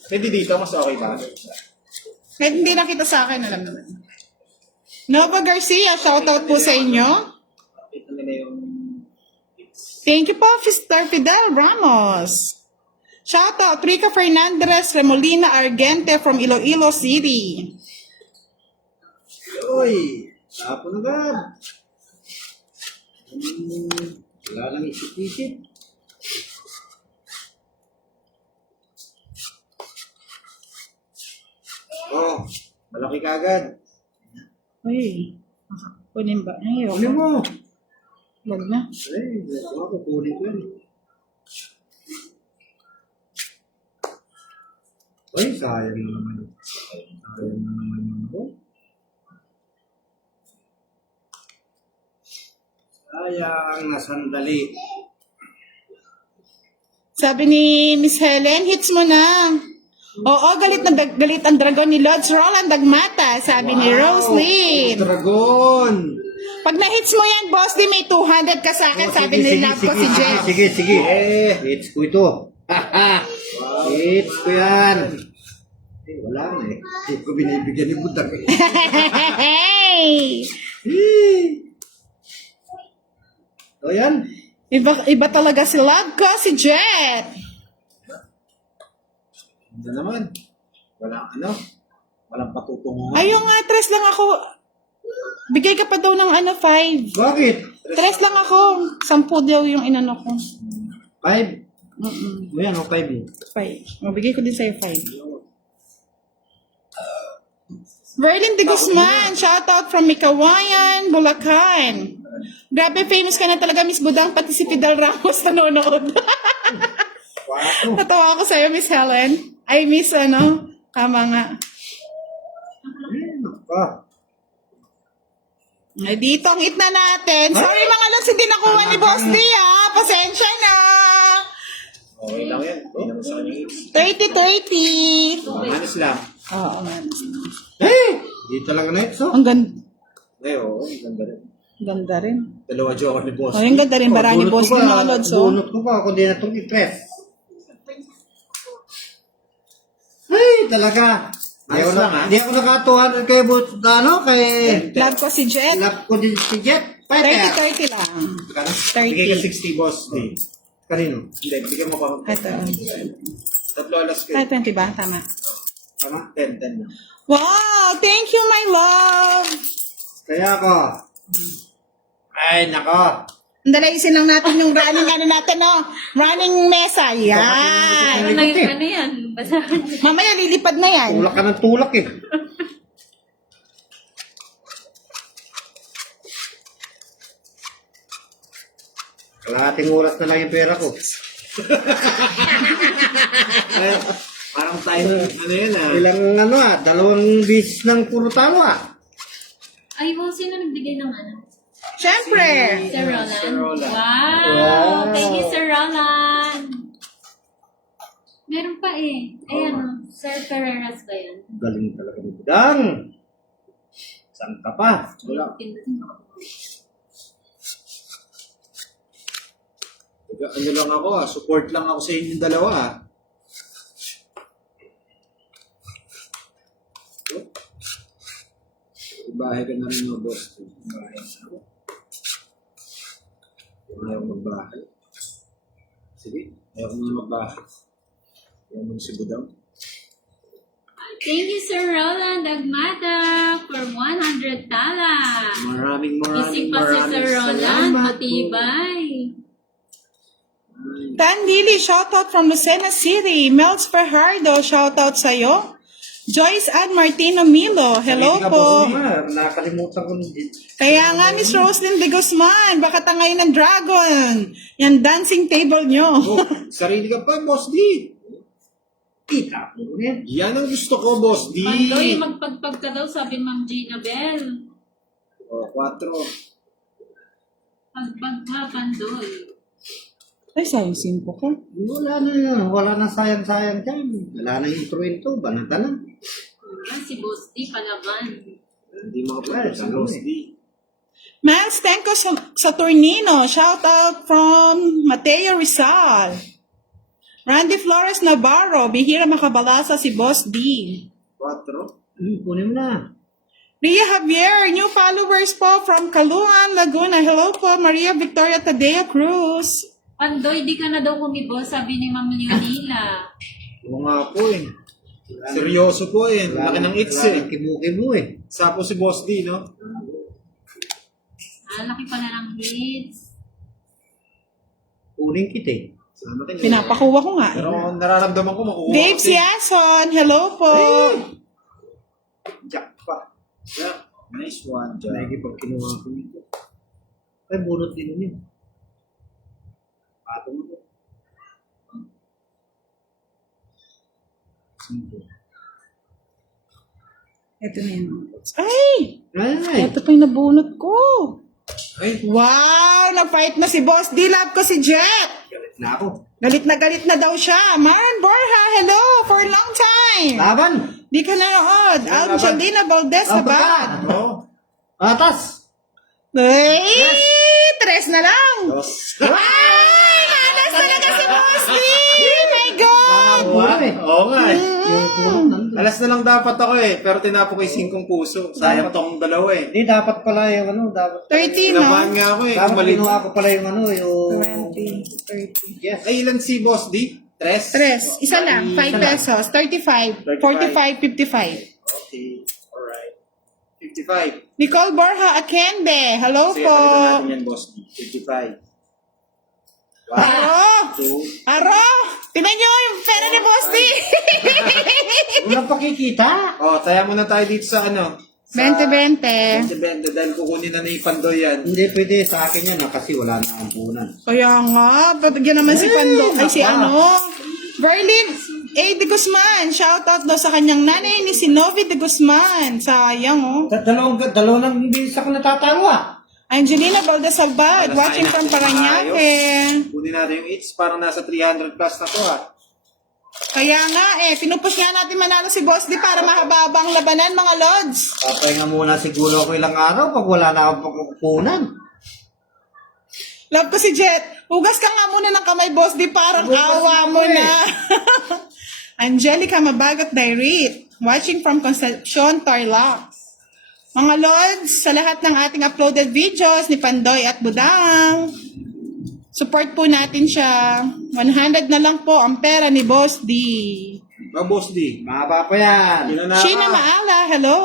Pwede dito, mas okay ba? Kahit hindi nakita sa akin, alam naman. Nova Garcia, shoutout po sa inyo. Ito nila yung... Thank you po, Mr. Fidel Ramos. Shoutout, Rica Fernandez Remolina Argente from Iloilo City. Uy, tapo na ba? Wala lang isip-isip. Oh, malaki ka agad. Uy, kunin ba? Ay, Kunin mo. wag na. Ay, ako kunin ko yan. Ay, sayang na naman. Sayang na naman yun ko. Sayang na sandali. Sabi ni Miss Helen, hits mo na. Oo, galit galit ang dragon ni Lods Roland Dagmata, sabi ni Roslyn. Dragon! Pag na-hits mo yan, boss, di may 200 ka sa akin, sabi ni Love ko si Jeff. Sige. Hits ko ito. Hits ko yan. Eh, wala na eh. Hindi ko binibigyan ni Budak eh. Hey! O yan. Iba talaga si Love ko si Jet. Ano naman? Walang patutunguhan. Ayun nga, 3 lang ako. Bigay ka pa daw ng 5. Bakit? 3 lang ako. 10 daw yung inano ko. 5? O yan, o 5 eh. 5. Mabigay ko din sa'yo 5. Verlin de Guzman, shoutout from Mikawayan, Bulacan. Grabe, famous ka na talaga, Miss Budang, pati si Fidel Ramos nanonood. Natawa ako sa'yo, Miss Helen. Ay, Miss tama nga. Ay, dito ang itna natin. Sorry mga lods, hindi nakuha ni Boss D, ha? Pasensya na. Okay lang yan. Hindi naman sa kanya hits. 30-30. Manas lang. Oo, man. Di talaga na ito. Ang ganda. Ay, oo. Ganda rin. Ganda rin. Dalawa joker ni Boss. Oh, yung ganda rin, barani Boss D, mga lods, oh. Bunot ko pa, kung di na itong i-press. Ay, talaga. Ayos lang, ha? Di ako nakatuhan kay kay... Love ko si Jet. Love ko din si Jet. Pwede. 30-30 lang. Bigay ka 30. 60, Boss. Hindi. Kanino? Hindi, bigyan mo pa. Ito. Tatlo alas ko. Ay, 20 ba? Tama. Tama? 10 na. Wow! Thank you, my love! Kaya ako. Ay, nako. Dalayisin lang natin yung running natin, running mesa. Yan! Ano yan? Basahan. Mamaya lilipad na yan. Tulak ka ng tulak eh. Kalahating oras na lang yung pera ko. Parang tayo, yun Ilang dalawang bis ng puro tama. Ay, sino nagbigay ng Siyempre! Sir Roland? Sir Roland. Wow! Thank you, Sir Roland! Meron pa eh. Ayan, Sir Ferreras ba yan? Galing talaga ni Budang. Saan ka pa? Wala. Ano lang ako support lang ako sa inyong dalawa Bahay ka na rin mga boss. Bahay na ako. Ayaw magbahay. Sige, ayaw ko na magbahay. Ayaw mo si Budang. Thank you, Sir Roland Dagmata, for 100 tala. Maraming Isip pa si Sir Roland, matibay. Tandili, shoutout from Lucena City. Mel's Fajardo, shoutout sa'yo. Joyce Ann Martino Milo, hello po. Nakalimutan ko din. Kaya nga, Miss Roslyn de Guzman, baka tangayin ng dragon. Yan dancing table nyo. Sarili ka pa, Boss D. Kita mo rin. Yan ang gusto ko, Boss D. Pandoy, magpagpag ka daw, sabi Ma'am Gina Bell. O, 4. Pagpag ka, Pandoy. Ay, sayang simpo ko. Wala na sayang-sayang dyan. Wala na intro-intro, banata na. Yan, si Boss D, palaban. Hindi makapagod sa Boss D. Miles Tenko Saturnino, shout out from Mateo Rizal. Randy Flores Navarro, bihira makabalasa si Boss D. 4. Kunin mo na. Ria Javier, new followers po from Caloocan, Laguna. Hello po, Maria Victoria Tadeo Cruz. Pandoy, di ka na daw kumibos, sabi ni Ma'am Leonila. Oo nga po eh. Seryoso po eh. Laki ng its eh. Kimu-kimu eh. Sapo si Boss D, no? Laki pa na ng hits. Kunin kita eh. Sana kayo. Pinapakuha ko nga. Pero nararamdaman ko makukuha Dave kasi. Siason, hello po. Jack pa. Yeah. Nice one, Jack. Lagi pag kinuha ko nito. Ay, bunot din yun. Patong mo. Ito na yun. Ay! Ay! Ito pa yung nabunot ko. Ay, Wow! Nag-fight na si Boss D. Love ko si Jet. Galit na ako. Galit na daw siya. Maran Borja, hello for a long time. Laban! Di ka nanood. Angelina Valdez Abad. no? Atas! Ay! Tres na lang. Dos. Ay! Manas talaga si Boss D. My God! Oo nga eh. Yung punot nandun. Alas na lang dapat ako eh. Pero tinapo ko yung 5 puso. Sayang tong dalawa eh. Hindi, dapat pala yung ano, dapat. 13, no? Kinabahan nga ako eh. Dapat Kumalit. kinuha ko pala yung ano, yung... 20, 30. Yes. Ay, ilan si Boss D? Tres? Tres. Isa lang. 5 pesos. 35. 45, 55. Okay. Alright. 55. Nicole Borja Akende. Hello Sige, po. palitan natin yan, Boss D. 55. Aro! 2. Aro! Tingnan nyo yung pera ni Boss D. Walang pakikita. Oh, taya muna tayo dito sa ano. 20-20. 20 dahil kukunin na ni Pandoy yan. Hindi pwede sa akin yan kasi wala na akong punan. Kaya nga, patigyan naman si Pando. Ay, si ano? Berlin A. de Guzman. Shoutout daw sa kanyang nanay ni si Novi de Guzman. Sayang, oh. Dalawang bilis ako natatawa. Angelina Valdez Abad, watching from Paranaque. Kunin natin yung hits, parang nasa 300 plus na to ha. Kaya nga pinupush nga natin manalo si Boss D para mahababang labanan, mga Lods. Papahinga muna siguro ako ilang araw pag wala na akong pagkukunan. Love ko si Jet. Hugas ka nga muna ng kamay, Boss D, parang awa mo na. Angelica Mabagot Direct, watching from Concepcion, Tarlac. Mga Lods, sa lahat ng ating uploaded videos ni Pandoy at Budang, support po natin siya. 100 na lang po ang pera ni Boss D. Boss D. Mahaba pa yan. Pinanaka. Sheena Maala, hello.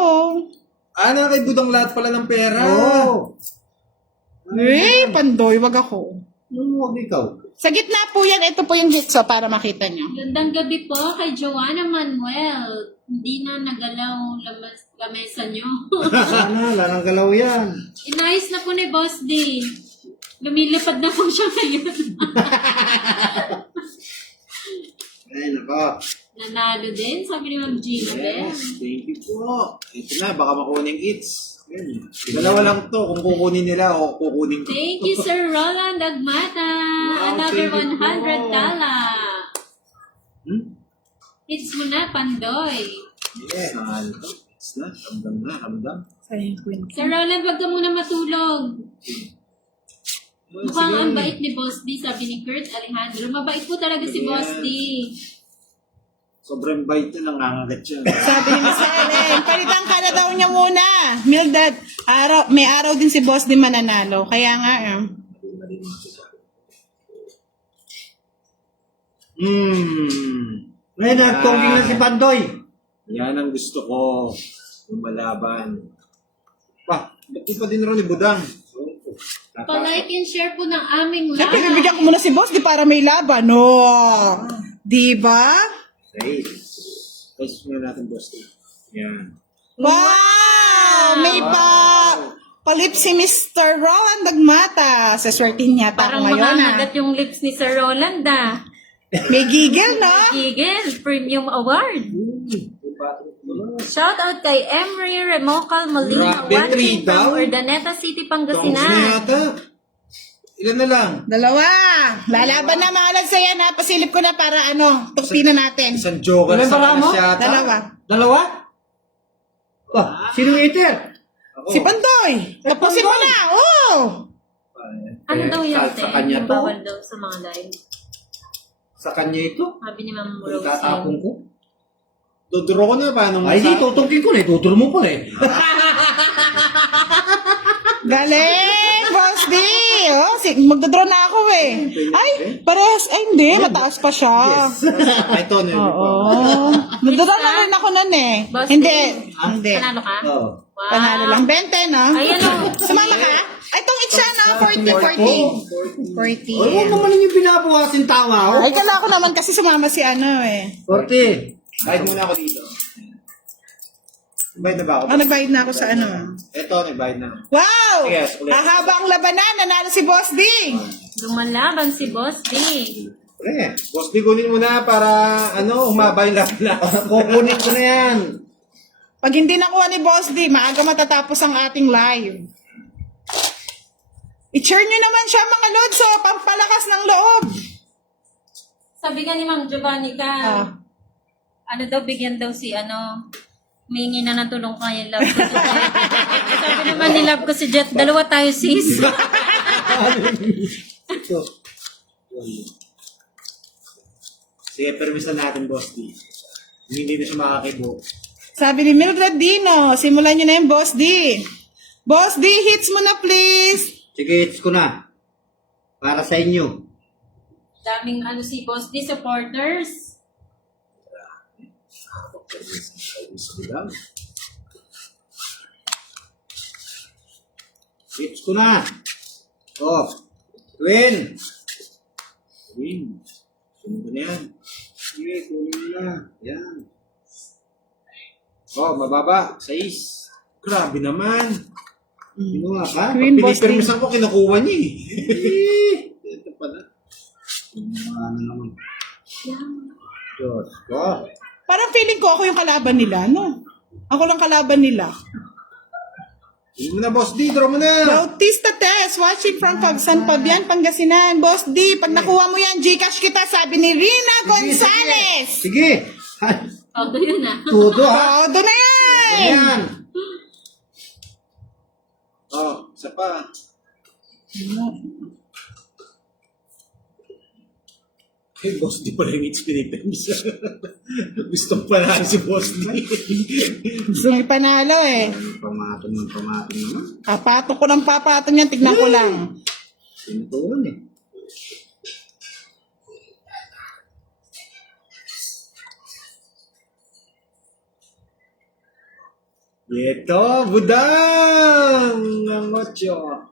Kay Budang lahat pala ng pera. Oo. Pandoy, wag ako. Huwag ikaw. Sa gitna po yan, ito po yung gitso para makita nyo. Gandang gabi po kay Joanna Manuel. Hindi na nagalaw lamesa nyo. Wala nang galaw yan. Inayos na po ni Boss D. Lumilipad na po siya ngayon. Ay, nako. Nanalo din, sabi ni Ma'am Gina Bell. Yes, thank you po. Ito na, baka makunin hits. Dalawa lang to, kung kukunin nila o kukunin ko. Thank you, Sir Roland Agmata. Wow, Another thank you po. 100 tala. Hmm? Mo na, Pandoy. Yes, mahal to. Hits na, ramdam. Sir Roland, wag ka muna matulog. Mukhang ang bait ni Boss D, sabi ni Kurt Alejandro. Mabait po talaga si Boss D. Sobrang bait na, nangangagat siya. Sabi ni Miss Ellen, palitan ka na daw niya muna. Mildred, may araw din si Boss di mananalo. Kaya nga, Ngayon, nagtongking na si Pandoy. Yan ang gusto ko. Yung malaban. Ba't di pa din rin ni Budang? Pa-like and share po ng aming Siyempre, live. bibigyan ko muna si Boss di para may laban. No. Diba? Tapos muna natin, Boss. Yan. Wow! May palip si Mr. Roland Dagmata. Sa swertihin niya pa Parang ako ngayon, makakagat yung lips ni Sir Roland, ah. May gigil, no? Gigil, Premium Award. Shout out kay Emery Remocal Molina, Grabe, watching 3 daw. from Urdaneta City, Tongs na Pangasinan. yata. Ilan na lang? 2. Lalaban na mga lods. Ayan ha, pasilip ko na para tukpina natin. Isang joker Ilan sa ba mo? kanas yata. 2? Sino eater? Ako. Si Pandoy. Tapusin mo na. Oh! Ano daw yun, Sa kanya to? Bawal daw sa mga live. Sa kanya ito? Sabi ni Ma'am Tatapon Rose. ko. Dodoro ko na, paano mo Ay, di, tutungkin ko na. Tuturo mo pa eh. Galing, Boss D. Oh, magdodraw na ako eh. Ay, parehas. Ay, hindi. Mataas pa siya. Ay, ito na yun. Oo. Nagdodraw na rin ako nun eh. Boss D, Hindi. Hindi. Panalo ka? Oo. Wow. Panalo lang. 20, no? Ayan o. Sumama ka? Ay, itong itsa na. 40. 40. Ay, huwag naman yung pinabuhasin tawa. Ay, kala ko naman kasi sumama si eh. 40. Kahit muna ako dito. Bayad na ba ako? Nagbayad na ako sa Ito, nagbayad na. Wow! Sige, sulit. Ahaba ang labanan. Nanalo si Boss D. Lumalaban si Boss D. Pre, boss, di kunin mo na para, humaba yung laban. Kukunin ko na yan. Pag hindi nakuha ni Boss D, maaga matatapos ang ating live. I-share nyo naman siya mga lods, pampalakas ng loob. Sabi nga ni Ma'am Giovanni ka, ano daw, bigyan daw si humingi na ng tulong kay love ko. Sabi naman ni love ko si Jet, 2 tayo sis. Sige, permisan natin, boss D. Hindi na siya makakibo. Sabi ni Mildred Dino, simulan nyo na yung Boss D. Boss D, hits mo na please. Sige, hits ko na. Para sa inyo. Daming si Boss D supporters. Hits ko na. Oh. Twin. Win. Sunod ko na yan. Sige, kunin mo na. Yan. Oh, mababa. 6. Grabe naman. Ginawa ka? Queen Boss D. Pinipermisan ko, kinukuha niya eh. Ito pala. Ano naman. Diyos ko. Parang feeling ko ako yung kalaban nila, no? Ako lang kalaban nila. Hindi mo na, boss D. Draw mo na. Bautista Tess, watching from San Fabian, Pangasinan. Boss D, pag nakuha mo yan, Gcash kita, sabi ni Rina Gonzalez. Sige. Todo yun ah. Todo ha. Todo na yan! Yan. Oh, isa pa. Ay, boss D pala yung hits pinipermisan. Gusto pa na si boss D. Gusto mo ipanalo eh. Pamatong naman. Papato ko ng papato niyan, tignan ko lang. Sinutulan eh. Ito, budang! Ang 8.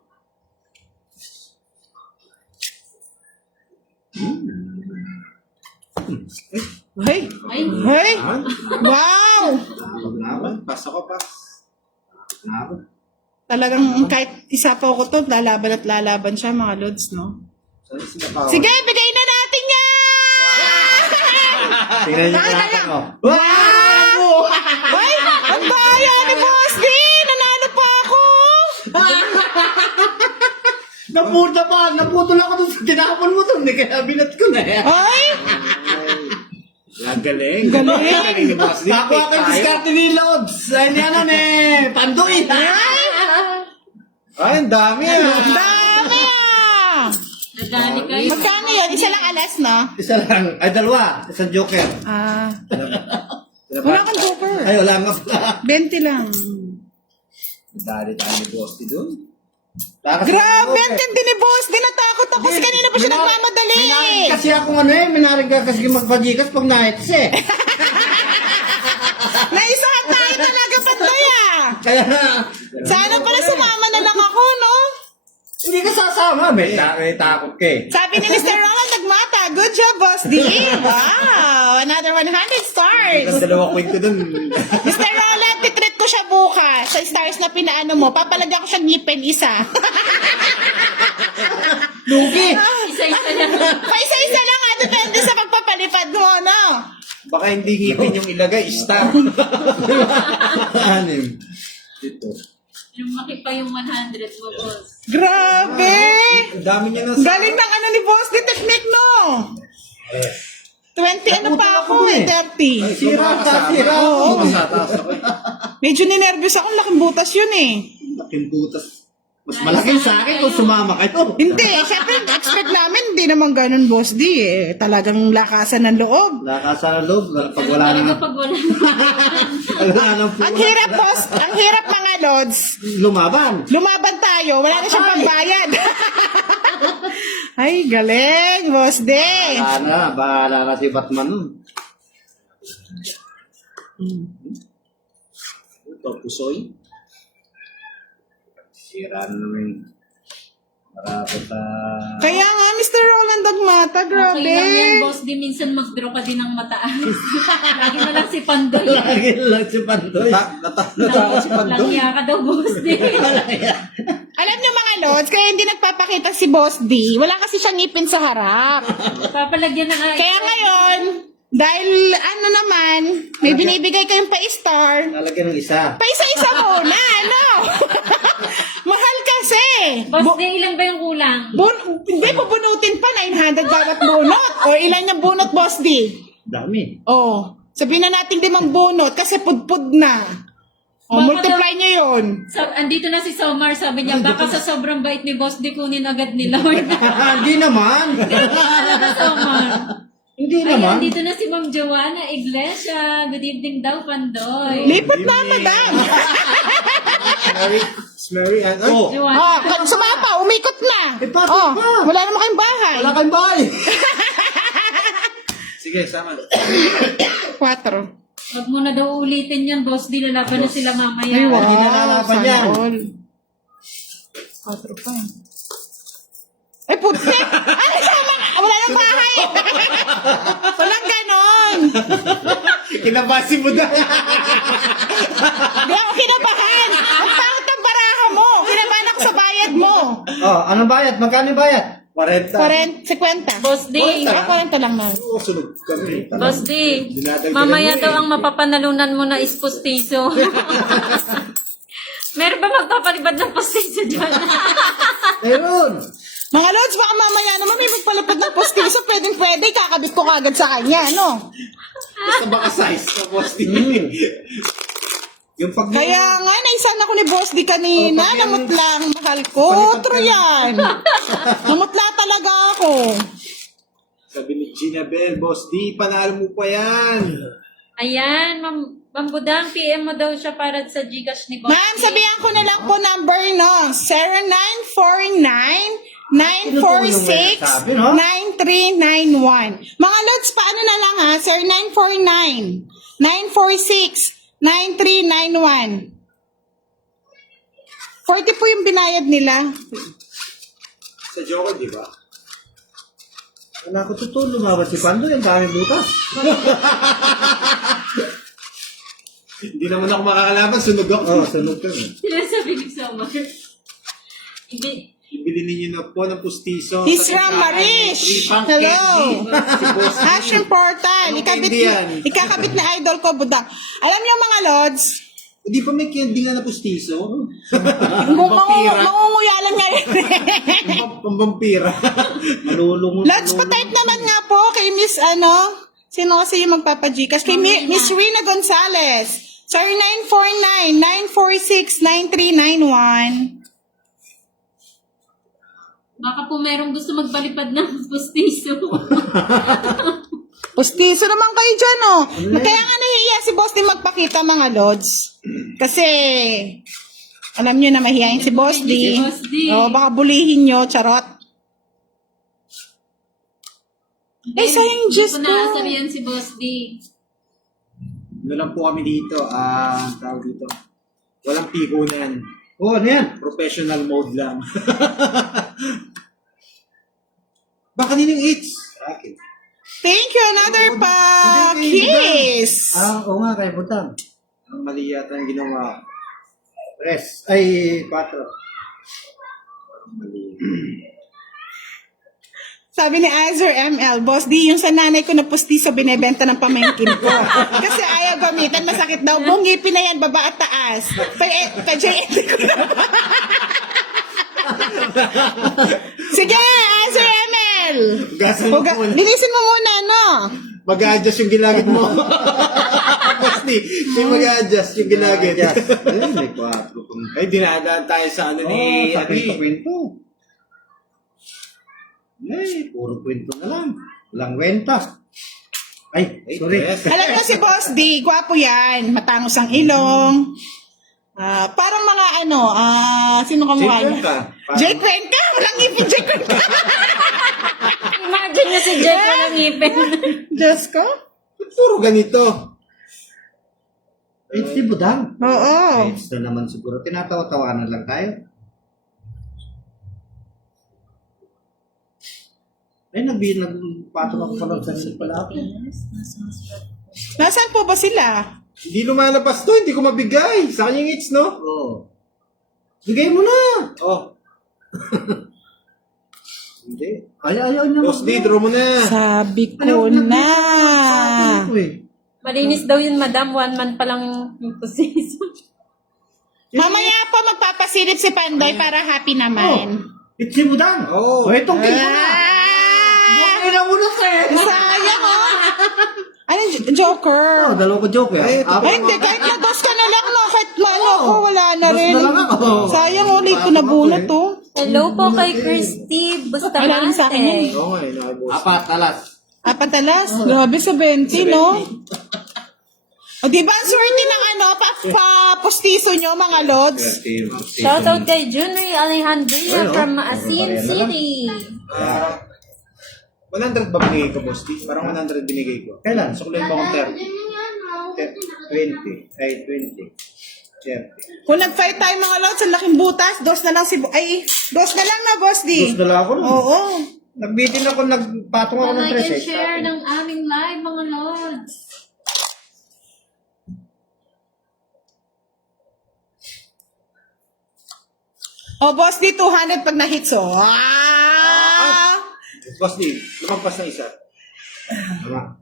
Hey! Ay, Hey! Ah, Wow! Naban. pass ako, pass. Naban. Talagang kahit isa pa ako to, lalaban at lalaban siya mga lods, no? Saan sila pa? Sige, bigay na natin yan! Tingnan niyo kung natin oh. Wow! Ay, ang daya ni Boss D! Nanalo pa ako! Naputol ako dun sa tinapon mo dun. Kaya binat ko na eh. Ay! Galing. Galing. ni boss D. Nakuha kayo diskarte ni Lods. Ay, ni Pandoy. Ay, ang dami Ang ah. dami ah! nadali kayo. Magkano yan? Isa lang alas, no? Isa lang. Ay, dalawa. Isang joker. Ah. Wala kang joker. Ay, wala nga pala. 20 lang. Dali tayo ni Boss dun. Grabe, ang tindi ni Boss. Dinatakot ako kasi kanina pa siya nagmamadali. Minarig kasi ako minarig ka kasi magpajikas pag nights eh. Naisahan tayo talaga, Pandoy ah. Kaya na. Sana pala sumama na lang ako, no? Hindi ka sasama. May takot ka eh. Sabi ni Mr. Roland Nagmata, good job, Boss D. Wow, another 100 stars. Ang dalawa kwento dun. Mr. Roland, titreat ko siya bukas sa stars na pinaano mo. Papalagyan ko siya ngipin isa. Lugi. Isa-isa lang. Paisa-isa lang ha, depende sa Baka hindi ngipin yung ilagay, star. Anim. Ito. Lumaki pa yung 100 mo, boss. Grabe! Ang dami niya na Galing ng ano ni Boss di technique, no? 20 ano pa ako eh, 30. Sira, sira. Oo. Masataas ako. Medyo ninervyos ako, laking butas yun eh. Laking butas. Mas malaki sa akin kung sumama kayo. Hindi, syempre expect namin, hindi naman ganun, Boss D eh. Talagang lakasan ng loob. Lakas sa loob. Pag wala Talaga na. pag wala. Wala nang Ang hirap, Boss. Ang hirap, mga Lods. lumaban. Lumaban tayo, wala na siyang pambayad. Ay, galing, Boss D. Bahala na si Batman nun. Ito, pusoy. Sira na naman. Marami sa... Kaya nga, Mr. Roland Dagmata, grabe. Okay lang yan, boss. Di minsan mag-draw ka din ng mataas. Lagi na lang si Pandoy. Lagi lang si Pandoy. Natakot si Pandoy. Langya ka daw, boss. Di. Alam niyo, mga Lods, kaya hindi nagpapakita si Boss D. Wala kasi siyang ngipin sa harap. Papalagyan ng ay. Kaya ngayon, dahil ano naman, may binibigay kayong pa-star, Lalagyan ng isa. pa-isa-isa muna, ano? Mahal kasi. Boss, di ilan ba yung kulang? Hindi, bubunutin pa, 900 bawat bunot. O ilan yung bunot, Boss D? Dami. Oh, sabihin na natin 5 bunot kasi pudpud na. O, Baka multiply niyo yun. Andito na si Somar, sabi niya, baka sa sobrang bait ni boss, di kunin agad ni Lord. Hindi naman. Talaga, Somar. Hindi Ayan, naman. dito na si Ma'am Joanna Iglesia. Good evening daw, Pandoy. Lipat na, madam. Mary Ann. Ay, Oh. Oh, sumapa, umikot na. Pasok Oh, pa. wala naman kayong bahay. Wala kang bahay. sige, sama. 4. Huwag mo na daw ulitin yan, boss. Di lalaban na sila mamaya. Ay, wow. Hindi na lalaban Sana yan. all. 4 pa. Ay, puti! Ano sama? Wala nang bahay! Walang ganon! Kinabasi mo na. Di ako kinabahan! Ang pangit ng baraha mo! Kinabahan ako sa bayad mo! Oh, anong bayad? Magkano yung bayad? 40. 50. Boss D. Ah, 40 lang na. Oo, sunod kami. Boss D. Dinadagdagan Mamaya mo daw eh. ang mapapanalunan mo na is pustiso. Meron ba magpapalibad ng pustiso dyan? Ayun. Mga Lods, baka mamaya naman may magpalapad ng postiso. Pwede, kakabit ko kagad sa kanya, no? Basta baka size na boss din. Yung pag... Kaya nga, naisan ako ni Boss D kanina. Oh, pag yan- Namutla ang mahal ko. True yan. Namutla talaga ako. Sabi ni Gina Bell, boss di, panalo mo pa yan. Ayan, Ma'am Budang, PM mo daw siya para sa Gcash ni Boss. Ma'am, sabihan ko na lang po number, no? 0949-946-9391. Mga Lods, paano na lang ha? 0949-946-9391. 40 po yung binayad nila. Sa Joko, di ba? Wala ko totoo. Lumaban si Pandoy. Ang dami butas. Hindi naman ako makakalaban, sunog ako. Oh, sunog ka. Sinasabi ni Somar. Ibili ninyo na po ng pustiso. Isra Marish. Hello. Action Portal. Anong candy yan? Ikakabit na idol ko, Budang. Alam niyo mga Lods, Di pa may candy nga na pustiso? mangunguya lang nga rin. Pambampira. Malulungon. Lods, pa-type naman nga po kay Miss sino kasi yung magpapagikas? Kay Miss Rina Gonzalez. 0949-946-9391. Baka po merong gusto magpalipad ng pustiso. Pustiso naman kayo dyan, oh. Kaya nga nahihiya si Boss din magpakita, mga Lods. Kasi, alam nyo na mahihayin si Boss D. Si Boss D. O, baka bulihin nyo, charot. Ay, sayang Hindi Diyos ko ko. naasabihan si Boss D. Ano lang po kami dito, tawag dito. Walang pihunan. Oh, ano yan? Professional mode lang. Baka nining eats. Akin. Thank you, another pa. Kiss. Oo nga, kay Butang. Ang mali yata ang ginawa. Press. Ay, 4. Mali. Sabi ni Azur ML, Boss D, yung sa nanay ko na pustiso, binebenta ng pamangkin ko. Kasi ayaw gamitan, masakit daw. Buong ngipin na yan, baba at taas. Pa-JNT ko na. Sige, Azur ML! Gasan mo muna. Linisin mo muna, no? Mag-a-adjust yung ginagit mo. Basti, mag-a-adjust yung ginagit. Ayun, may 4. Ay, dinadaan tayo sa ano ni sa Abi. kwento. Eh, puro kwento na lang. Walang kwenta. Ay, sorry. Yes. Alam mo si Boss D, gwapo yan. Matangos ang ilong. Parang mga sino ka mukha Jake niya? ka. Jay Cuenca? Walang ngipin, Jay Cuenca. Imagine nyo si Jack walang ngipin. Diyos ko? Puro ganito. Eh, si Budang. Oo. It's na naman siguro. Tinatawa-tawanan lang tayo. Ay, nagpatong ako pala sa pala ako. Nasaan po ba sila? Hindi lumalabas to, hindi ko mabigay. Sa kanyang hits, no? Oo. Bigay mo na! Oh. Hindi. Ayaw niya. Boss D, draw mo na. Sabi ko na. Malinis daw yun, madam. 1 month pa lang yung position. Mamaya po magpapasilip si Pandoy para happy naman. It's si Budang. Oo. Oh, itong king ko na. Ay, naunot eh. Sayang oh. Ano, Joker? Oh, dalawa ko joke Ay, eh. ito Ay, hindi. Kahit na-dos ka na lang, no? Kahit ano ko, wala na Dos rin. na lang ako. Sayang, ulit ko nabunot, oh. Hello po kay Christy Bustamante. Wala rin sa akin yan. Oo nga, nakaboss. Apat, alas. Apatalas. Grabe sa 20, no? O, di ba ang swerte ng pa-pustiso nyo, mga lods? Shoutout kay Junry Alejandria from Asin City. 100 ba binigay ko, Boss D? Parang 100 binigay ko. Kailan? Sukulay mo akong 30. 20. Ay, 20. 30. Kung nag-fight tayo, mga lods, ang laking butas, dos na lang dos na lang na, Boss D. Gusto na lang ako. Oo. Nagbitin ako, nagpatong ako ng Like and 3 share ng aming live, mga lords. O, Boss D, 200 pag na-hits, oh. Ah! Boss D, lumagpas na isa.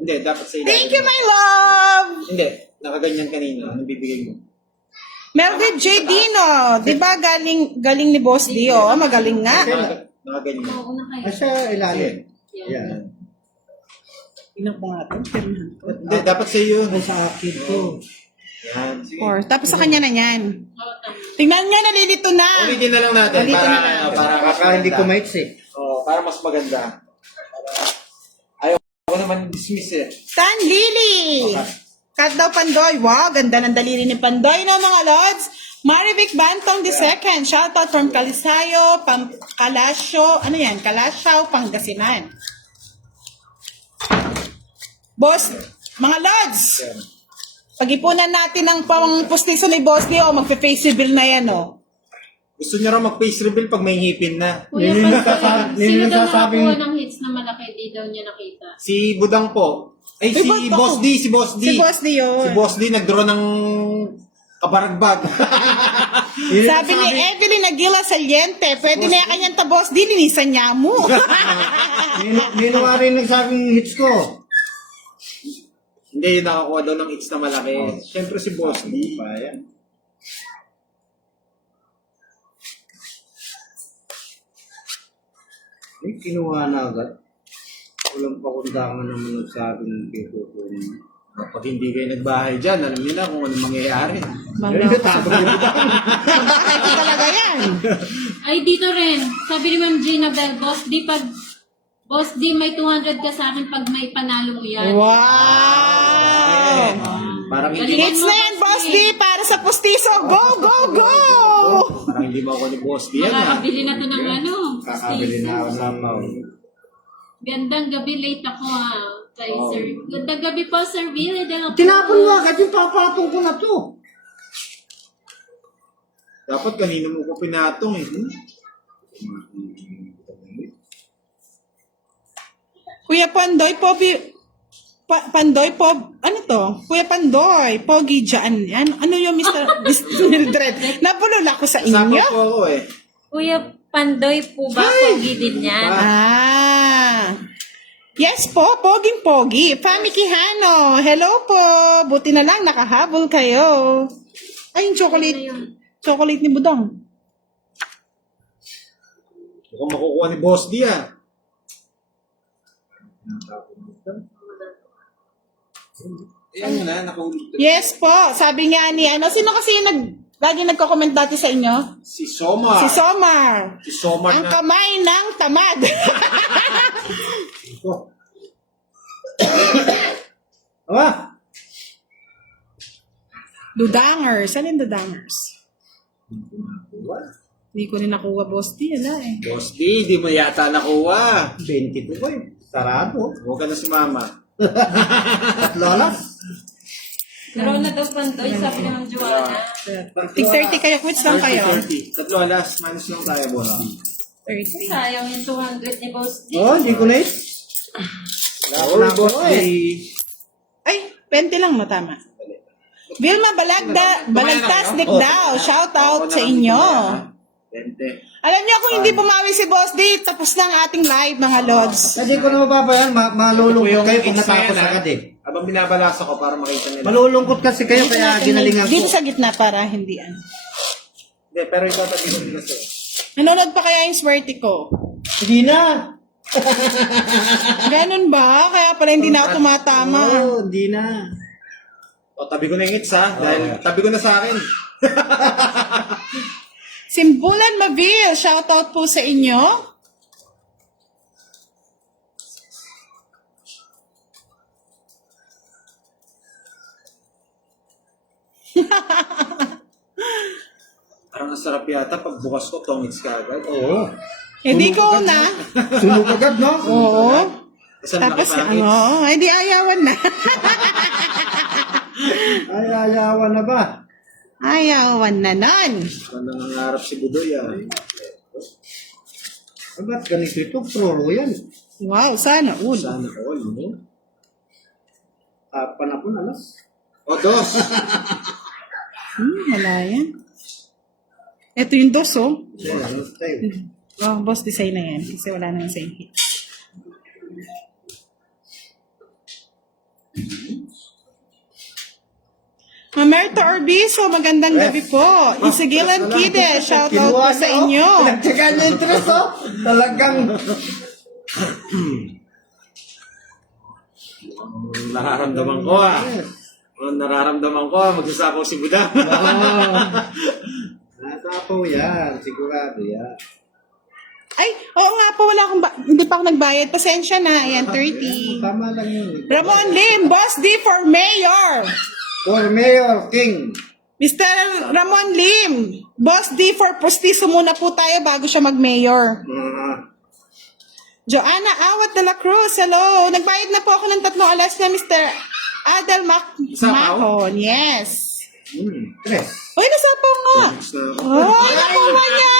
Hindi, dapat sa ilalim. Thank you, my love! Hindi, nakaganyan kanina. Anong bibigay mo? Meredith J. Dino, di ba galing ni Boss D, oh, magaling nga. Nakaganyan. Oo na kayo. Ay, sa ilalim. Yan. Ilang po nga ito? Hindi, dapat sa iyo. Ay, sa akin to. Yan, sige. 4. Tapos sa kanya na yan. Tingnan niya, nalilito na. Ulitin na lang natin Ulitin para, na lang. para mas Baka hindi ko maganda. mates eh. Para mas maganda. Ayaw ko naman dismiss eh. Tan Lily. Kat daw Pandoy. Wow, ganda ng daliri ni Pandoy, no, mga lods. Marivic Bantong II. Shoutout from Calisayo, Kalasyo. Ano yan? Kalasyaw, Pangasinan. Boss, mga lods. Pag-ipunan natin ang pang-pustiso ni Boss D, magpe-face reveal na yan, oh. Gusto niya raw mag-face reveal pag may ngipin na. Kuya Yun yung Pandoy, nagsasabi- yun sino yung daw nagsasabing- nakakuha ng hits na malaki, di daw niya nakita? Si Budang po. Ay, si ba't ako? Boss D, si Boss D. Si Boss D yun. Si Boss D nag-draw ng kabaragbag. Sabi ni Evelyn Aguila Saliente, pwede na yung kanyang tabos, di linisan niya mo. Nino nga rin nagsabing hits ko. Hindi, yun nakakuha daw ng hits na malaki. Siyempre si Boss D. Ayan. Ay, kinuha na agad. Walang pakundangan naman ang sabi ng kikukunin. Kapag hindi kayo nagbahay dyan, alam niyo na kung ano mangyayari. Ay, tabang yung butang. Ito talaga yan. Ay, dito rin. Sabi ni Ma'am Gina Bell, Boss D, may 200 ka sa akin pag may panalo mo yan. Wow! Parang hindi, Hits na yan, Boss D, para sa pustiso. Go, go, go! parang hindi mo ako ni Boss D yan ha. Makakabili na to ng ano. Kakabili na ako ng pao. Gandang gabi, late ako kay Sir. Gandang gabi po, Sir Billy. Tinapon mo agad yung papatong ko na to. Dapat kanina mo ko pinatong eh. Kuya Pandoy, Pandoy, ano to? Kuya Pandoy, Pogi dyan. Ano yung Mr. Mildred? Napulol ako sa Kasama inyo. po ako eh. Kuya Pandoy po ba? Pogi din yan. Yes po, poging-pogi. Fami Quijano, hello po. Buti na lang, nakahabol kayo. Ay, yung chocolate. Chocolate ni Budong. Mukhang makukuha ni Boss D ah. Ayan na, nakahulog. Yes po, sabi nga ni sino kasi yung lagi nagko-comment dati sa inyo? Si Somar. Si Somar. Si Somar Ang na. kamay ng tamad. Oh. Aba, Dudangers. Saan yung Dudangers? Hindi ko rin nakuha, Boss D. Ala eh. Boss D, di mo yata nakuha. 20 po eh. Sarado. Huwag ka na si Mama. Lola? Pero na daw Pandoy, sabi ni Ma'am Joanna. 6:30 kayo. Quits lang kayo. 30. Tatlo alas, minus lang tayo, Boss D. 30. Sayang yung 200 ni Boss D. Oh, hindi ko na eh. All Boss D. Ay, 20 lang mo, tama. Vilma Balagtasnik daw. Shout out sa inyo. 20. Alam niyo kung hindi bumawi si Boss D, tapos na ang ating live, mga Lods. Hindi ko na mababayan. Malulungkot kayo kung It's na matapos yan, agad eh. Habang binabalasa ko para makita nila. Malulungkot kasi kayo kaya ginalingan Dito ko. sa gitna para hindi Hindi, pero ikaw tabi ko nila sa'yo. Nanonood pa kaya yung swerte ko? Hindi na. Ganun ba? Kaya pala hindi na ako tumatama. Oo, hindi na. O, tabi ko na yung hits ha. Dahil tabi ko na sa akin. Simbulan Mavil, shout out po sa inyo. Parang nasarap yata pag bukas ko, tongits ka agad. Oo. Hindi ko na. Sunog agad, no? Oo. Kasi Tapos, laki parang hits. ay di ayawan na. Ay, ayawan na ba? Ayawan na nun. Ganda nangarap si Budoy ah. Ba't ganito ito? Proro yan. Wow, sana all. Sana all, no? Panapon, alas. O, dos. Wala yan. Ito yung dos, oh. Alas tayo. Oh, boss design na yan kasi wala nang same hit. Mamerto Orbiso, magandang gabi po. Isigilan Kide, shout out po sa inyo. Nagtsaga niya interest, oh. Talagang. Nararamdaman ko ah. Nararamdaman ko ah. Magsasapaw si Buda. Nasapaw yan. Sigurado yan. Ay, oo nga po, hindi pa ako nagbayad. Pasensya na. Ayan, 30. Tama lang yun. Ramon Lim, Boss D for Mayor. For Mayor King. Mr. Ramon Lim, Boss D for Postizo muna po tayo bago siya mag-mayor. Joanna Awat de la Cruz, hello. Nagbayad na po ako ng 3 alas na Mr. Adel Sapaw? Macon. Yes. Tres. Uy, nasapaw nga. Oh, nakuha niya.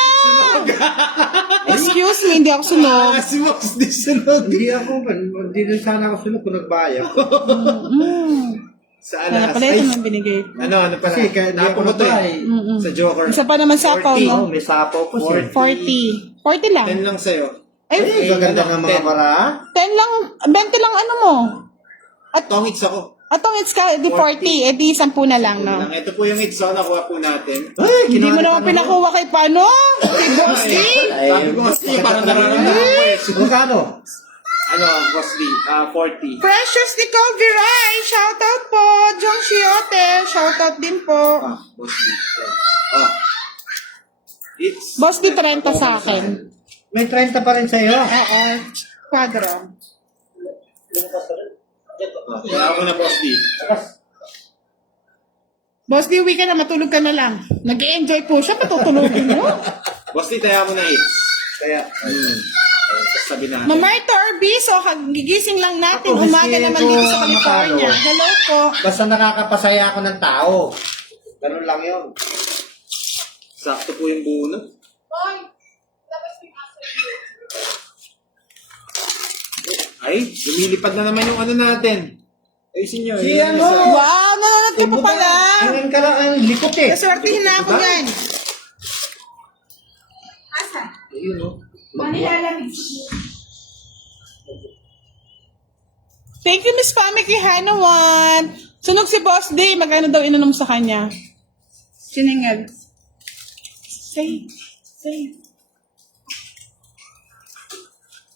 Excuse me, hindi ako sunog. Si Boss di sunog. Hindi ako. Hindi din sana ako sunod kung nagbayad. Sa Kaya alas. pala ito naman binigay. Ano pala? Kasi kaya di ako Napuno to eh. nagbayad. Sa Joker. Isa pa naman sapaw, 40. no? Oh, may sapaw po siya. 40. 40 lang. 10 lang sa'yo. Ay, Ay, gaganda ng mga 10. bara. 10 lang, 20 lang ano mo. Tongits ako. Atong it's ka, di 40, edi 10 na lang, no? Ito po yung hits, so nakuha po natin. Ay, Hindi mo naman pinakuha kay paano? Kay Boss D? Sabi ko kasi parang nararamdaman ko eh. Magkano? Ano, Boss D? 40. Precious Nicole Viray, shout out po. John Chiote, shout out din po. Boss D. It's Boss D 30 sa akin. May 30 pa rin sa'yo. Oo, quadro. Kaya ako na Boss D. Boss D, uwi ka na, matulog ka na lang. Nag-enjoy po siya, patutulogin mo. Boss D, kaya ako na hits. Kaya, Sabi na. Mamarta Orbiso, gigising lang natin. Ako, Umaga gusto naman ko dito sa California. matalo. Hello po. basta nakakapasaya ako ng tao. Ganun lang yun. Sakto po yung bunot. Ay, lumilipad na naman yung ano natin. Ayusin nyo. Si yun ano? yung isa. Wow, nanonood ka pa pala. Tingin ka lang ang likot eh. Kaswertihin na ako dyan. yun, no? Thank you, Miss Pami Kihanawan. Sunog si Boss Day. Magkano daw inanom sa kanya? Siningil. Say.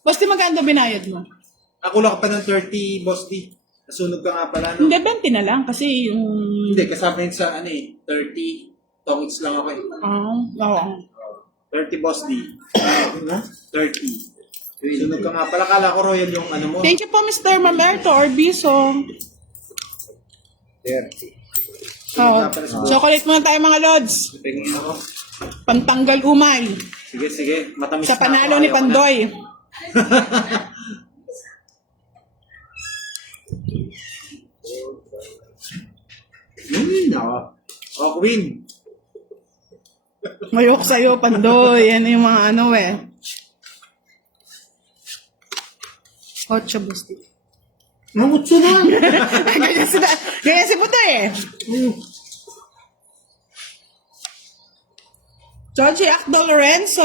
Boss Day, magkano daw binayad mo? Ako lang pa ng 30, Boss D. Nasunog ka nga pala, no? Hindi, 20 na lang. Kasi yung... Hindi, kasama yun sa 30. Tongits lang ako eh. Oo. 30, Boss D. 30. Sunog ka nga pala. Kala ko Royal yung ano mo. Thank you po, Mr. Mamerto Orbiso. 30. Oo. Chocolate muna tayo, mga Lods. Tingin ako. Pantanggal umay. Sige. Matamis Sa na panalo ako. ni Ayaw ko na. Pandoy. Nako. Oh, Queen. Mayok sa'yo, Pandoy. Yan yung mga ano eh. 8 Boss Day. Mamutso na. Ganyan si Puto eh. Georgie Acdo Lorenzo.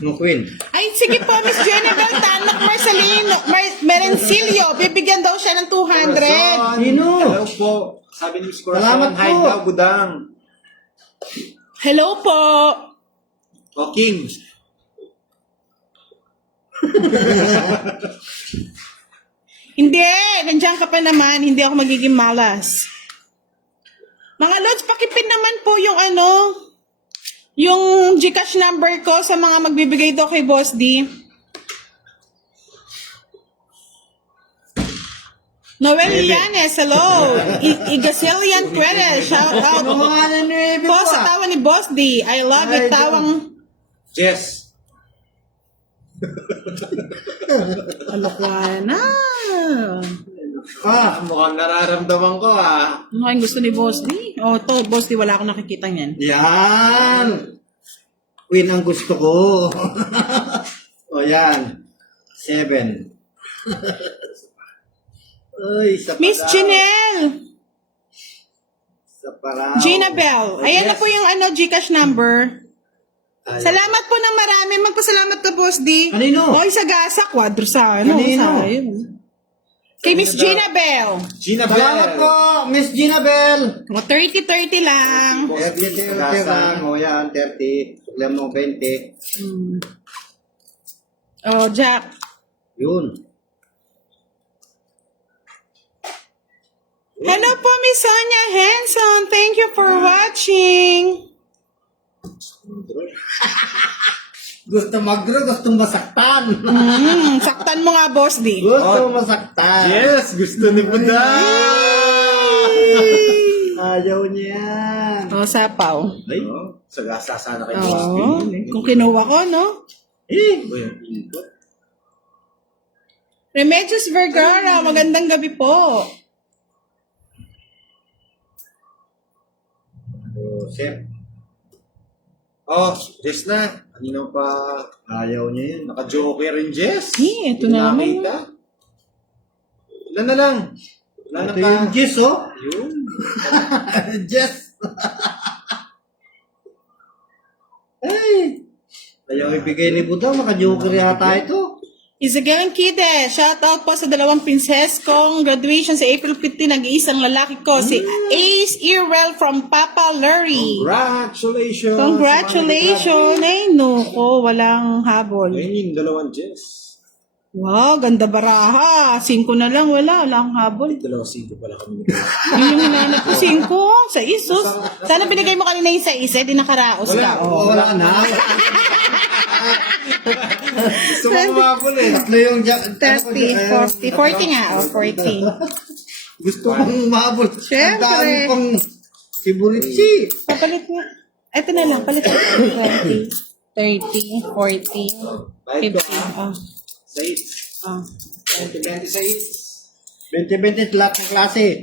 No, Queen. Ay, sige po, Miss Jennifer Tanok Marcelino, Merencilio. Bibigyan daw siya ng 200. Corazon. Sino? Hello po. Sabi ni Miss Salamat Corazon. Hi po. daw, budang. Hello po. O, King. Hindi, nandiyan ka pa naman. Hindi ako magiging malas. Mga Lods, pakipin naman po yung yung Gcash number ko sa mga magbibigay daw kay Boss D. Noel Llanes, hello. Igasilian Queres, shout out. Po sa tawa ni Boss D. I love it. Tawang Jess. alokwa na. Mukhang nararamdaman ko Ano kayong gusto ni Boss D? Oh, to, Boss D, wala akong nakikita niyan. Yan. Queen ang gusto ko. O yan. 7. Uy, sa Miss pala. Janelle. Sa pala. Gina Bell. Ayan na po yung Gcash number. Ay. Salamat po ng marami. Magpasalamat ka, Boss D. Kanino? Okay, sa gasa, kwadro sa Kanino? sayang. Kay Miss Gina Bell. Gina Salamat Bell. po, Miss Gina Bell. O, 30-30 lang. 30 lang. O yan, 30. Alam mo, 20. Oh, Jack. Yun. Hello po, Miss Sonia Henson. Thank you for watching. Gusto magro, gusto masaktan. Saktan mo nga, Boss D. Gusto masaktan. Yes, gusto ni budang. Ayaw niya. O, sapaw. Ay, sagasa sana kay Boss D. Oo. Kung kinuha ko, no? Remedios Vergara, magandang gabi po. Sir, Oh, Jess na. Kanino pa ayaw niya yun. naka-joker rin, Jess? Ito na naman. Nakita? Ilan na lang? Wala na Ito ka. yung Jess, oh. Yun. Jess. Ay. Ayaw ibigay ni Budang, naka-joker yata ito. Isagalang Kide, shout out po sa 2 pinses kong graduation sa April 15, nag-iisang lalaki ko, si Ace Irwell from Papa Lurie. Congratulations! Congratulations! Ay, nuko, walang habol. Ayun yung 2 Jess. Wow, ganda baraha. 5 na lang, wala akong habol. 2-5 pala kami. Yun yung hinanap ko, 5. Sa isus. Sana binigay mo kanina yung sa isa, di nakaraos ka. Oh. Wala na. Gusto mo umabol eh. Tatlo yung... 30, 40 nga, 40. Gusto mong umabol. Siyempre. Ang dami pang siburitsi. Papalit nga. Ito na lang, palit ko. 20, 30, 40, 50. Oh. Sa 8. 20-20 sa 8. 20-20 lahat ng klase.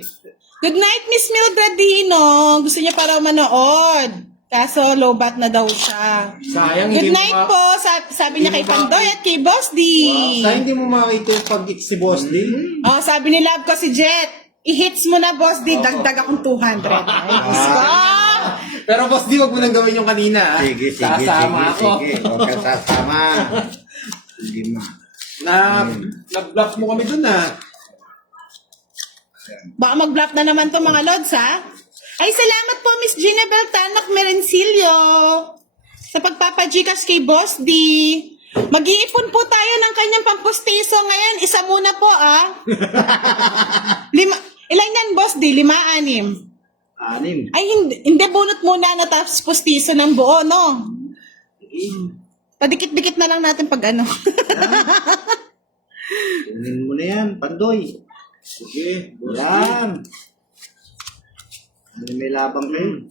Good night, Miss Mildred Dino. Gusto niya para manood. Kaso low bat na daw siya. Sayang, Good hindi night mo po. Sabi niya kay Pandoy at kay Boss D. Sayang hindi mo makita yung pag si Boss D. Oh, sabi ni Love ko si Jet. I-hits mo na, Boss D. Dagdag akong 200. Ay, Diyos ko. Pero boss, di wag mo nang gawin yung kanina. Ah. Sige, sige, Sasama sige, ako. sige. Huwag ka sasama. Hindi ma. Nag-block mo kami dun ah. Baka mag-block na naman to mga lods, ha? Ay, salamat po, Miss Gina Beltanac Merencillo sa pagpapagikas kay Boss D. Mag-iipon po tayo ng kanyang pampustiso ngayon. Isa muna po, ah. Ilan yan, Boss D? 5, 6. 6. Ay, hindi bunot muna na tapos pustiso ng buo, no? Padikit-dikit na lang natin pag ano. Kunin mo na yan, Pandoy. Sige, boss. Yan. May labang kayo.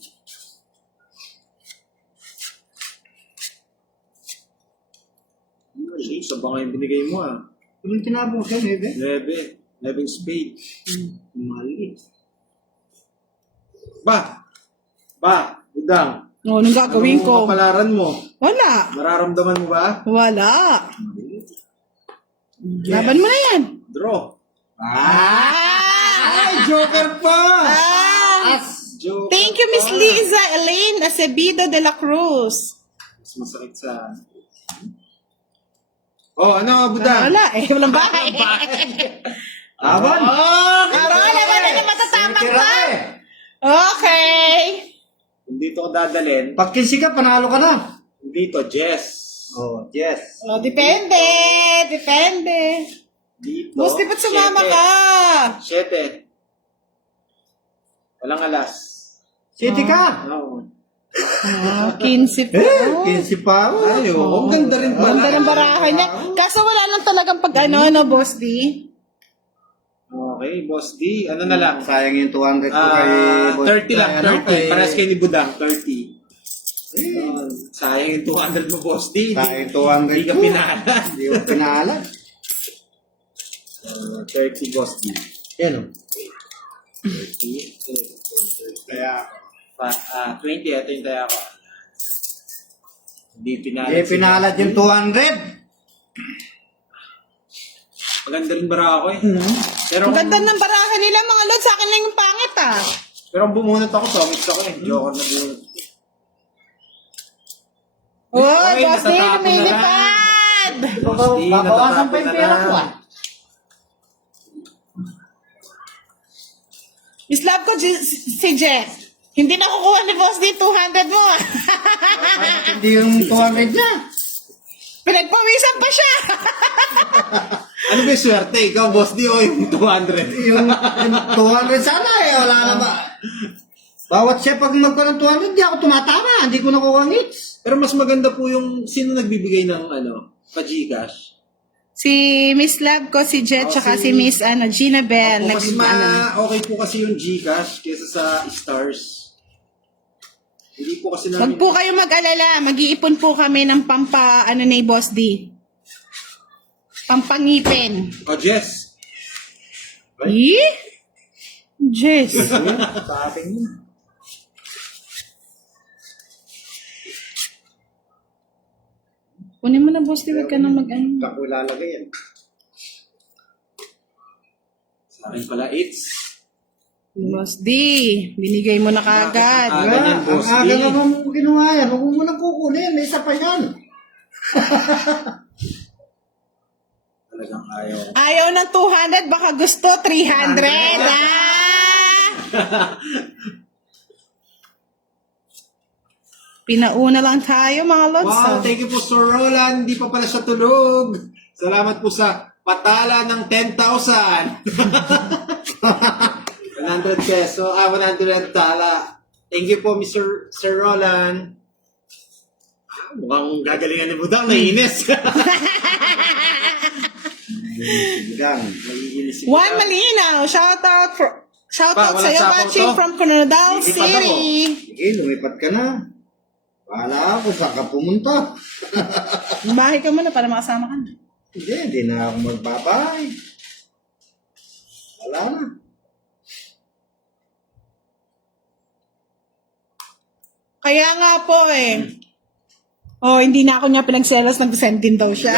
Sa bangay yung binigay mo ah. Yung tinabong siya, Nebe. 11 spade. Mali. Ba, Budang. No, anong gagawin ko? Anong kapalaran mo? Wala. Mararamdaman mo ba? Wala. Laban mo na yan. Draw. Ay, Joker pa! Joke. Thank you, Miss Liza Elaine Acevedo de la Cruz. Mas masakit sa... Oh, ano, Budang? Wala eh. Walang bahay. Laban! Wala ba na matatapang Tira ka? eh. Okay. Dito ko dadalhin. Pag kinsi ka, panalo ka na. Dito, Jess. Oh, yes. Oh, depende. Depende. Dito. Gusto ba't sumama ka? 7. Walang alas. City ka. No. 15 po. Kinsi pa. Ay, oh, ang ganda rin pala. Ganda ng barahan niya. Kaso wala lang talagang pag ano, Boss D? Okay, Boss D. Ano na lang? Sayang yung 200 ko kay... 30 lang, 30. Pares kay ni Budang, 30. Eh, Sayang yung 200 mo, Boss D. sayang 200 Hindi ka ko. pinala. Hindi ko pinala. 30, Boss D. Yan o. 30. Kaya, 20, ito yung taya ko. Hindi pinala. Hindi pinalad yung 200. Maganda rin bara ako eh. Pero, Ang ganda ng barahan nila mga lods. Sa akin lang yung pangit ah. pero ang bumunot ako, sumits ako eh. Joker na bunot. Oh, Okay, Boss D, natatapon na lumilipad. Babawasan pa yung pera ko ah. Miss Love ko, si Jeff. Hindi na kukuha ni Boss D 200 mo ah. Hindi yung 200 niya. Pinagpawisan pa siya. Ano ba yung swerte? Ikaw, Boss D, o yung 200? Yung 200 sana eh. Wala na ba? Bawat siya pag magkaroon ng 200, di ako tumatama. Hindi ko nakuha ng hits. Pero mas maganda po yung sino nagbibigay ng pa-Gcash. Si Miss Love ko, si Jet, tsaka si Miss Gina Bell. Mas okay po kasi yung Gcash kaysa sa Stars. Hindi po kasi Huwag namin... po kayo mag-alala. Mag-iipon po kami ng ni Boss D. Pampangipin. Oh, Jess. Eh? Jess. Sa atin yun. Kunin mo na, Boss D. Huwag ka na mag-ano. Kako ilalagay yan. Sa akin pala, it's... Boss D. Binigay mo na kagad. Ah, ganyan, Ang Boss D. aga naman mo ginawa yan. Huwag mo nang kukunin. May isa pa yan. Talagang ayaw. Ayaw ng 200, baka gusto 300. Pinauna lang tayo, mga lods. Wow, thank you po, Sir Roland. Hindi pa pala siya tulog. Salamat po sa patala ng 10,000. 100 peso. 100 tala. Thank you po, Mr. Sir Roland. Mukhang gagalingan ni Budang. Naiinis. Sigang. Naiinis si Juan Budang. Malinaw, shoutout Pa, sa'yo walang watching sapaw to. from Coronadal Lilipad ako. City. Sige, lumipat ka na. Bahala ako saan ka pumunta. Bahay ka muna para makasama ka na. Hindi na ako magbabay. Wala na. Kaya nga po eh. Oh, hindi na ako niya pinagselos, nag-send din daw siya.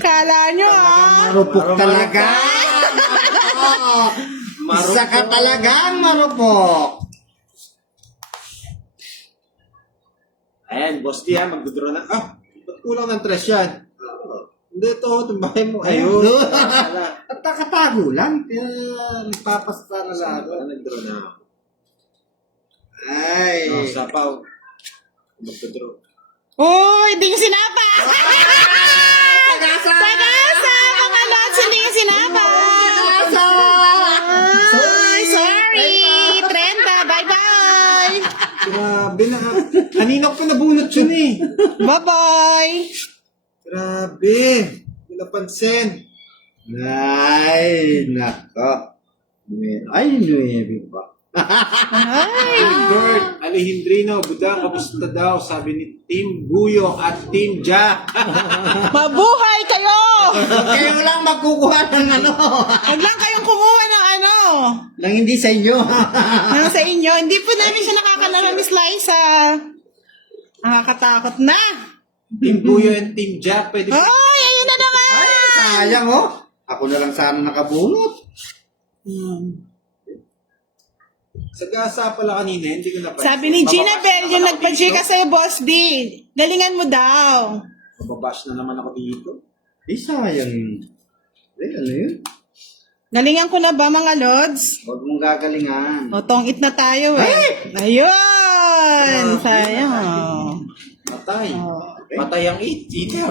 Kala nyo ah. Marupok talaga. Isa ka talagang marupok. Ayan, boss D ha, magdodraw na. Ba't kulang ng trash yan? Hindi ito, tumbahin mo. Ayun. At nakatago lang. Kaya nagpapasta na lang ako. Nag-draw na ako. Ay. Sapaw. Magdodraw. Uy, hindi yung sinapa! Sagasa! Sagasa! Mga lods, hindi yung sinapa! Ay, sorry! Trenda, bye-bye! Grabe na. Kanina ko pa nabunot yun eh. Bye-bye! Grabe. Hindi napansin. Ay, nako. Ay, nuebe pa. Ay! Gord, Alejandrino, Budang, kamusta daw? Sabi ni Team Guyo at Team Jack. Mabuhay kayo! Kayo lang magkukuha ng ano. Huwag lang kayong kumuha ng ano. Nang hindi sa inyo. Nang sa inyo. Hindi po namin siya nakakalaro, Miss Liza. Nakakatakot na. Team Guyo and Team Jack. Pwede Ay, ayun na naman! Sayang oh. Ako na lang sana nakabunot. Sa gasa pala kanina, hindi ko napansin. Sabi ni Gina Bell, yung nagpa-chika sa'yo, Boss D. Galingan mo daw. Mababash na naman ako dito. Eh, sayang yun. Eh, ano yun? Galingan ko na ba, mga lods? Huwag mong gagalingan. O, tong-it na tayo eh. Ayun! Sayang. Patay. Oh. Patay ang eater.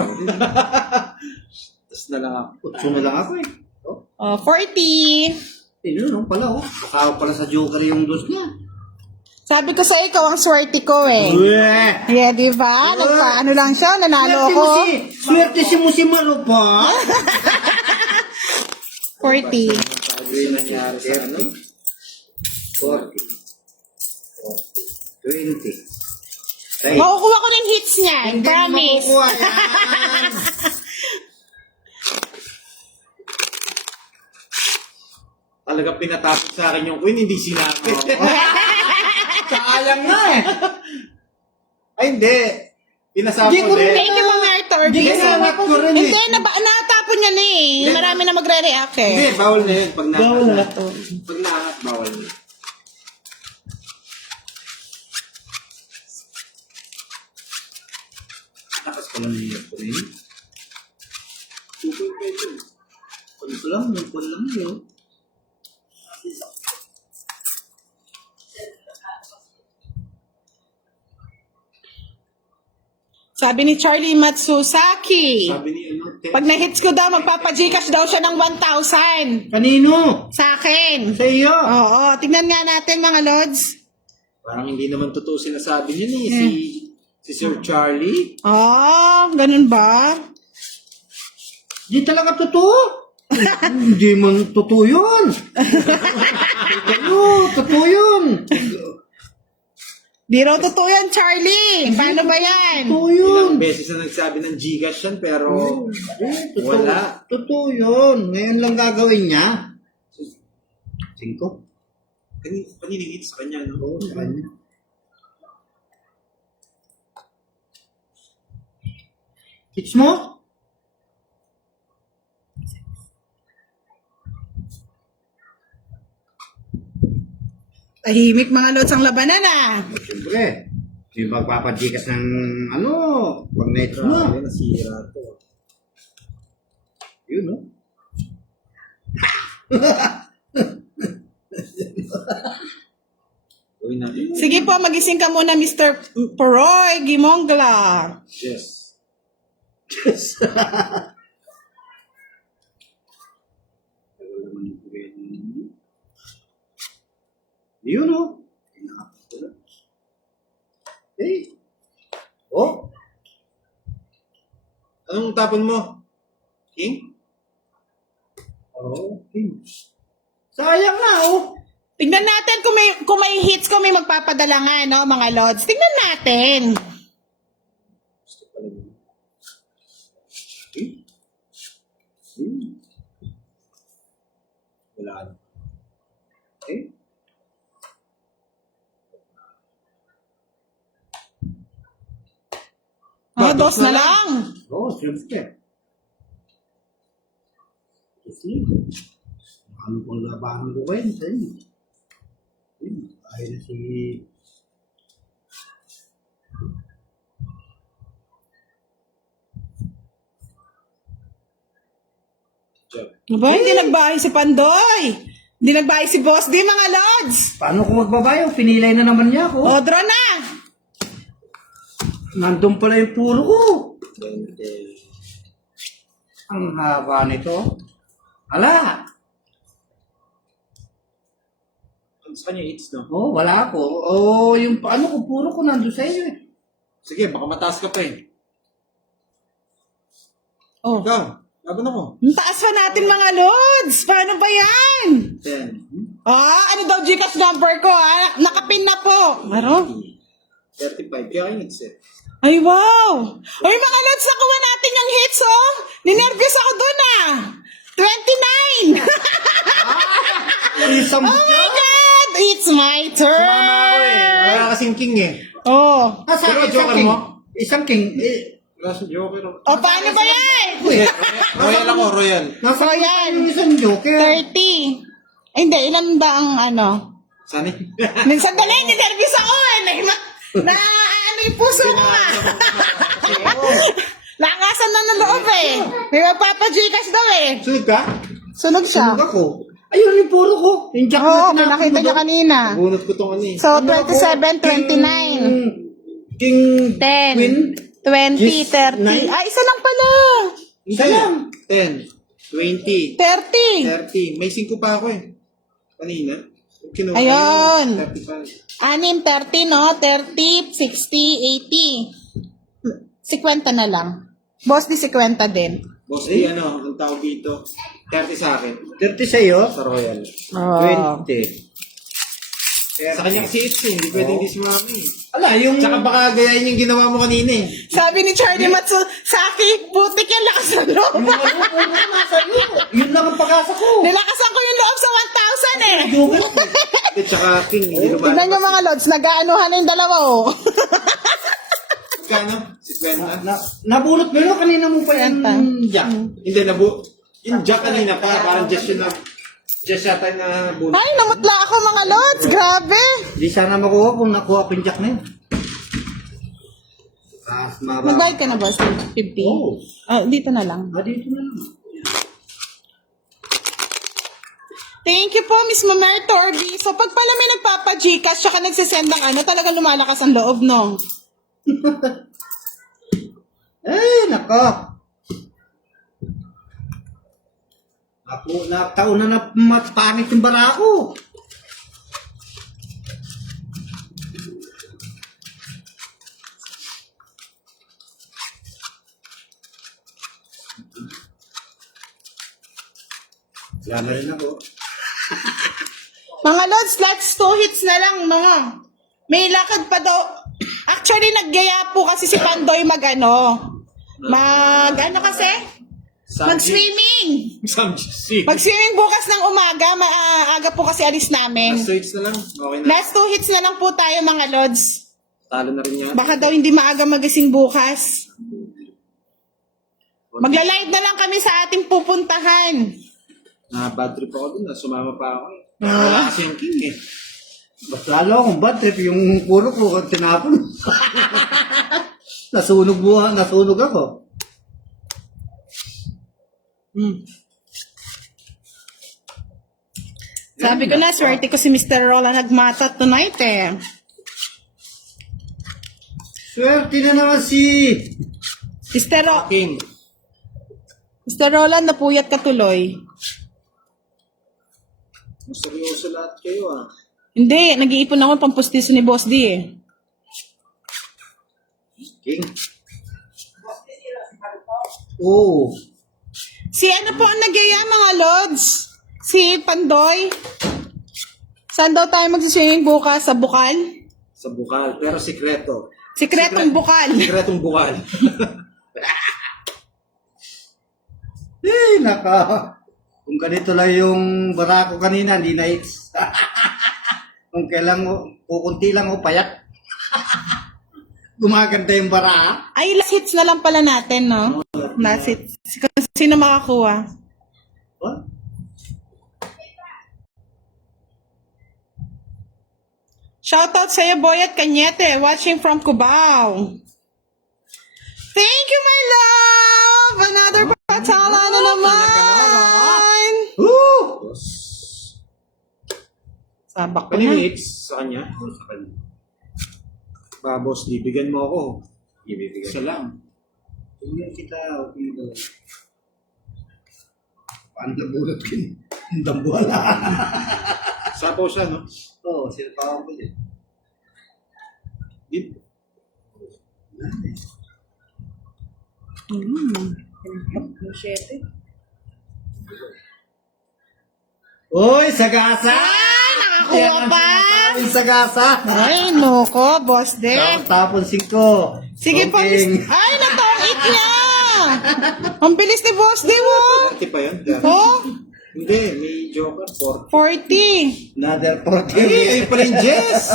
Tapos na lang ako. Utso na lang ako eh. O, 40. Yun pala oh. Baka pala sa Joker yung dos niya. Sabi ko sa ikaw, ang swerte ko eh. Uwe! Yeah, di ba? Nagpaano lang siya, nanalo ko. Swerte si Musi Malupa. 40. Ano yung nangyari sa ano? 40. 20. Ay, Makukuha ko ng hits niya. hindi mo Promise. makukuha yan. Talaga pinatapos sa akin yung queen, hindi sinabi. Sayang nga eh. Ay, hindi. Pinasama Hindi ko ko din. Thank you, Mga Arthur. Hindi Because- kasama ko rin Hindi, eh. natapon niya na eh. Marami na magre-react eh. Hindi, bawal na yun. Pag Bawal na to. Pag naangat, bawal na. Takas pala niya ko rin. 2.5 yun. Kunin ko lang, yung kunin lang yun. Sabi ni Charlie Matsusaki. Sabi ni ano, Pag na-hits ko daw, magpapagcash daw siya ng 1,000. Kanino? Sa akin. Sa iyo. Oo, tignan nga natin mga lods. parang hindi naman totoo sinasabi niya ni si Sir Charlie. Ganun ba? Di talaga totoo. Hindi man totoo yun. Totoo yun. Di raw totoo yan, Charlie. Paano ba yan? Totoo yun. Ilang beses na nagsabi ng Gcash yan, pero Totoo. wala. Totoo yun. Ngayon lang gagawin niya. 5. Paniningit sa kanya, no? Oo, sa kanya. Hits mo? Tahimik mga lods ang labanan ah. Siyempre. Yung magpapadikas ng ano, pag na-hits mo. Grabe, nasira to. Yun, no? Gawin natin. Sige po, magising ka muna, Mr. Poroy Gimongla. Yes. Yun, no? Eh. Oh. Anong tapon mo? King? Oh, sayang na, oh. Tignan natin kung may hits, kung may magpapadala nga, no, mga lods. Tignan natin. Gusto pala mo. Wala na. Eh? Dos na lang. Oh, siyempre. Ano pang labanan ko kayo sa inyo? Ay na si... Aba, hindi nagbahay si Pandoy. Hindi nagbahay si Boss D, mga Lods. Paano kung magbabayo? Pinilay na naman niya ako. O, draw na. Nandun pala yung puro ko. Ang haba nito. Ala! Sa kanya, it's no. Oh, wala ako. Oh, yung paano ko, puro ko nandun sa iyo eh. Sige, baka mataas ka pa eh. Oh, Ikaw, laban ako. ang taas pa natin, mga Lods. Paano ba yan? 10. Ano daw Gcash number ko, ha? Nakapin na po. Ano? 35. Kaya yung it's eh. Ay, wow! Ay, mga Lods, nakuha natin yung hits, oh! Ninervyos ako dun, ah! 29! Isang Oh my God! It's my turn! Sumama ako eh. Wala kasing king eh. Oh. Nasa Pero isang joker king. mo? Isang king. Wala sa joker. O, paano ba yan? Royal ako, royal. Nasa So, yan. yung isang joker. 30. Ay, hindi. Ilan ba ang ano? Sani? Minsan dali, ninervyos ako, eh. Ano yung puso ko, ah. Lakasan na ng loob, eh. May magpapa-Gcash daw, eh. Sunod ka? Sunog siya. Sunog ako. Ayun yung puro ko. Yung jack Oo, na nakita niya kanina. Bunot ko tong ano eh. So, 27, 29. King 10, Queen? 20, Yes, 30. nine. Ah, isa lang pala. Isa lang. 10, 20, 30. 30. May 5 pa ako eh. Kanina. Kinuha Ayun. 35. 30, no? 30, 60, 80. 50 na lang. Boss, di 50 din. Boss, ano, ang tawag dito. 30 sa akin. 30 sa'yo. Sa royal. Oh. 20. Sa kanya kasi it's eh. Hindi pwedeng hindi si mami. Ala, yung... Tsaka baka gayahin yung ginawa mo kanina eh. Sabi ni Charlie Matsusaki, putik yan, lakas ng loob. Yung ano, puro ko nasa iyo. Yun lang ang pag-asa ko. Nilakasan ko yung loob sa 1,000 eh. At tsaka king, hindi lumalabas. Tignan nyo mga lods, nag-aanuhan na yung dalawa oh. Magkano? 50? Nabulot mo yun, kanina mo pa yan. Jack. Hindi, yung jack kanina pa, parang just yun na, just yata na bunot. Ay, namutla ako mga lods, grabe. Di sana makuha kung nakuha ko yung jack na yun. Nagbayad ka na boss? 50? Oo. Dito na lang. Dito na lang. Thank you po, Miss Mamerto Orbi. So, pag pala may nagpapa-Gcash, tsaka nagsisend ng ano, talaga lumalakas ang loob, no? Nako. Ako, taon na pangit yung bara ko. Wala na rin ako. Mga lods, last 2 hits na lang, mga. May lakad pa daw. Actually, naggaya po kasi si Pandoy mag-ano. Mag-ano kasi? Mag-swimming. Samji. Mag-swimming bukas ng umaga. Maaga po kasi alis namin. Last hits na lang. Okay na. Last 2 hits na lang po tayo, mga lods. Talo na rin yan. Baka daw hindi maaga magising bukas. Magla-live na lang kami sa ating pupuntahan. Bad trip ako dun. Sumama pa ako. Wala kasi yung king eh. Mas lalo akong bad trip yung puro ko kung tinapon. Nasunog ako. Sabi ko na, swerte ko si Mr. Rolla nagmata tonight eh. Swerte na naman si... King. Mr. Roland, napuyat ka tuloy. Seryoso lahat kayo ah. Hindi, nag-iipon ako ng pampustiso ni Boss D eh. King. Oo. Si ano po ang nagyaya mga lods? Si Pandoy? Saan daw tayo magsiswimming bukas? Sa Bukal? Sa bukal. Pero sikreto. Sikretong Bukal. Sikretong bukal. Naka. Kung ganito lang yung bara ko kanina, hindi na hits. Kung kailan kukunti lang o payat. Gumaganda yung bara. Ay, last hits na lang pala natin, no? Last hits. Sino makakuha? What? Shoutout sa'yo, Boyet Cañete, watching from Cubao. Thank you, my love! Another patala na naman! Woo! Sabak ko Pwede na. minutes sa kanya? Sa kanya. Boss, bibigyan mo ako. Ibibigyan. Isa lang. Tingnan kita, okay daw. Paano nabulot ko yun? Ang dambuhala. Sapaw siya, no? Oo, sinapawan ko yun. Dito. Uy, sagasa! Ay, nakakuha pa! Ay, sagasa! Ay, noko, boss de. Tapon 5. Sige pa, ay, natangit niya! Ang bilis ni boss de, wo! 30 pa yun? Oh, Hindi, may joker. 40. Another 40. Ay, pa rin, Jess!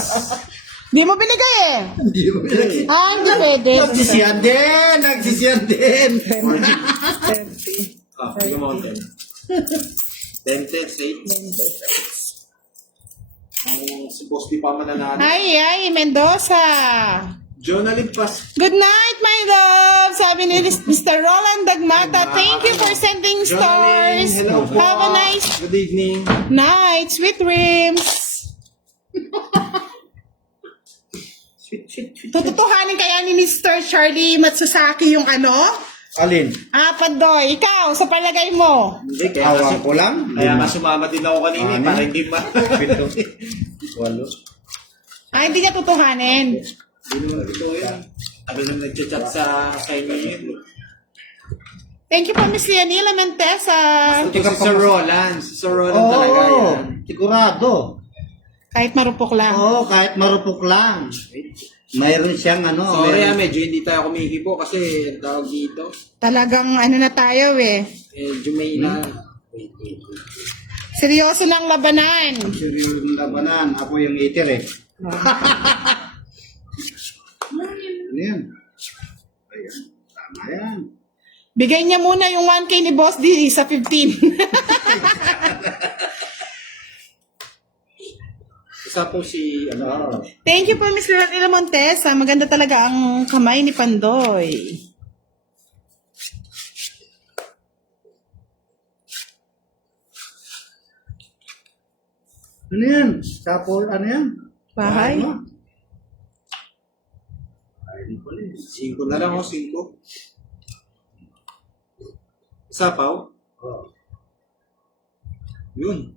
Di mo binigay eh. Hindi mo pinag- Ah, hindi pwede. Nagsisiyan din! Nagsisiyan din! Ah, bigyan mo ako 10. 10, 8. Ang si Boss di pa mananalo. Ay, Mendoza. Jonalyn Pas. Good night, my love. Sabi ni Mr. Roland Dagmata, thank you for sending Jonalyn, stars. hello po. Have a nice Good evening. night. Sweet dreams. Tututuhanin kaya ni Mr. Charlie Matsusaki yung ano? Alin? Padoy, ikaw, sa palagay mo. Hindi, kaya nga, Awang ko lang. kaya nga sumama din ako kanina Ano? para hindi ma... 8. Hindi niya tutuhanin. Hindi naman ito yan. Tagal na nagchat-chat sa inyo yun. Thank you po, Miss Leonila Mentesa. Ito si Sir Roland. Si Sir Roland talaga Oo, yan. sigurado. Kahit marupok lang. Oo, kahit marupok lang. Mayroon siyang ano. Sorry mayroon- medyo hindi tayo kumikibo kasi ang tawag dito. Talagang ano na tayo eh. Medyo may na... Wait. Seryoso ng labanan. Seryoso ng labanan. Ako yung eater eh. Ano yan? Ayan. Tama yan. Bigay niya muna yung 1K ni Boss D sa 15. Isa po si... Ano, Thank you po, Miss Leonila Montesa. Maganda talaga ang kamay ni Pandoy. Ano yan? Sapol, ano yan? Bahay. Ano? 5 na lang o 5. Sapaw? Oh. Yun.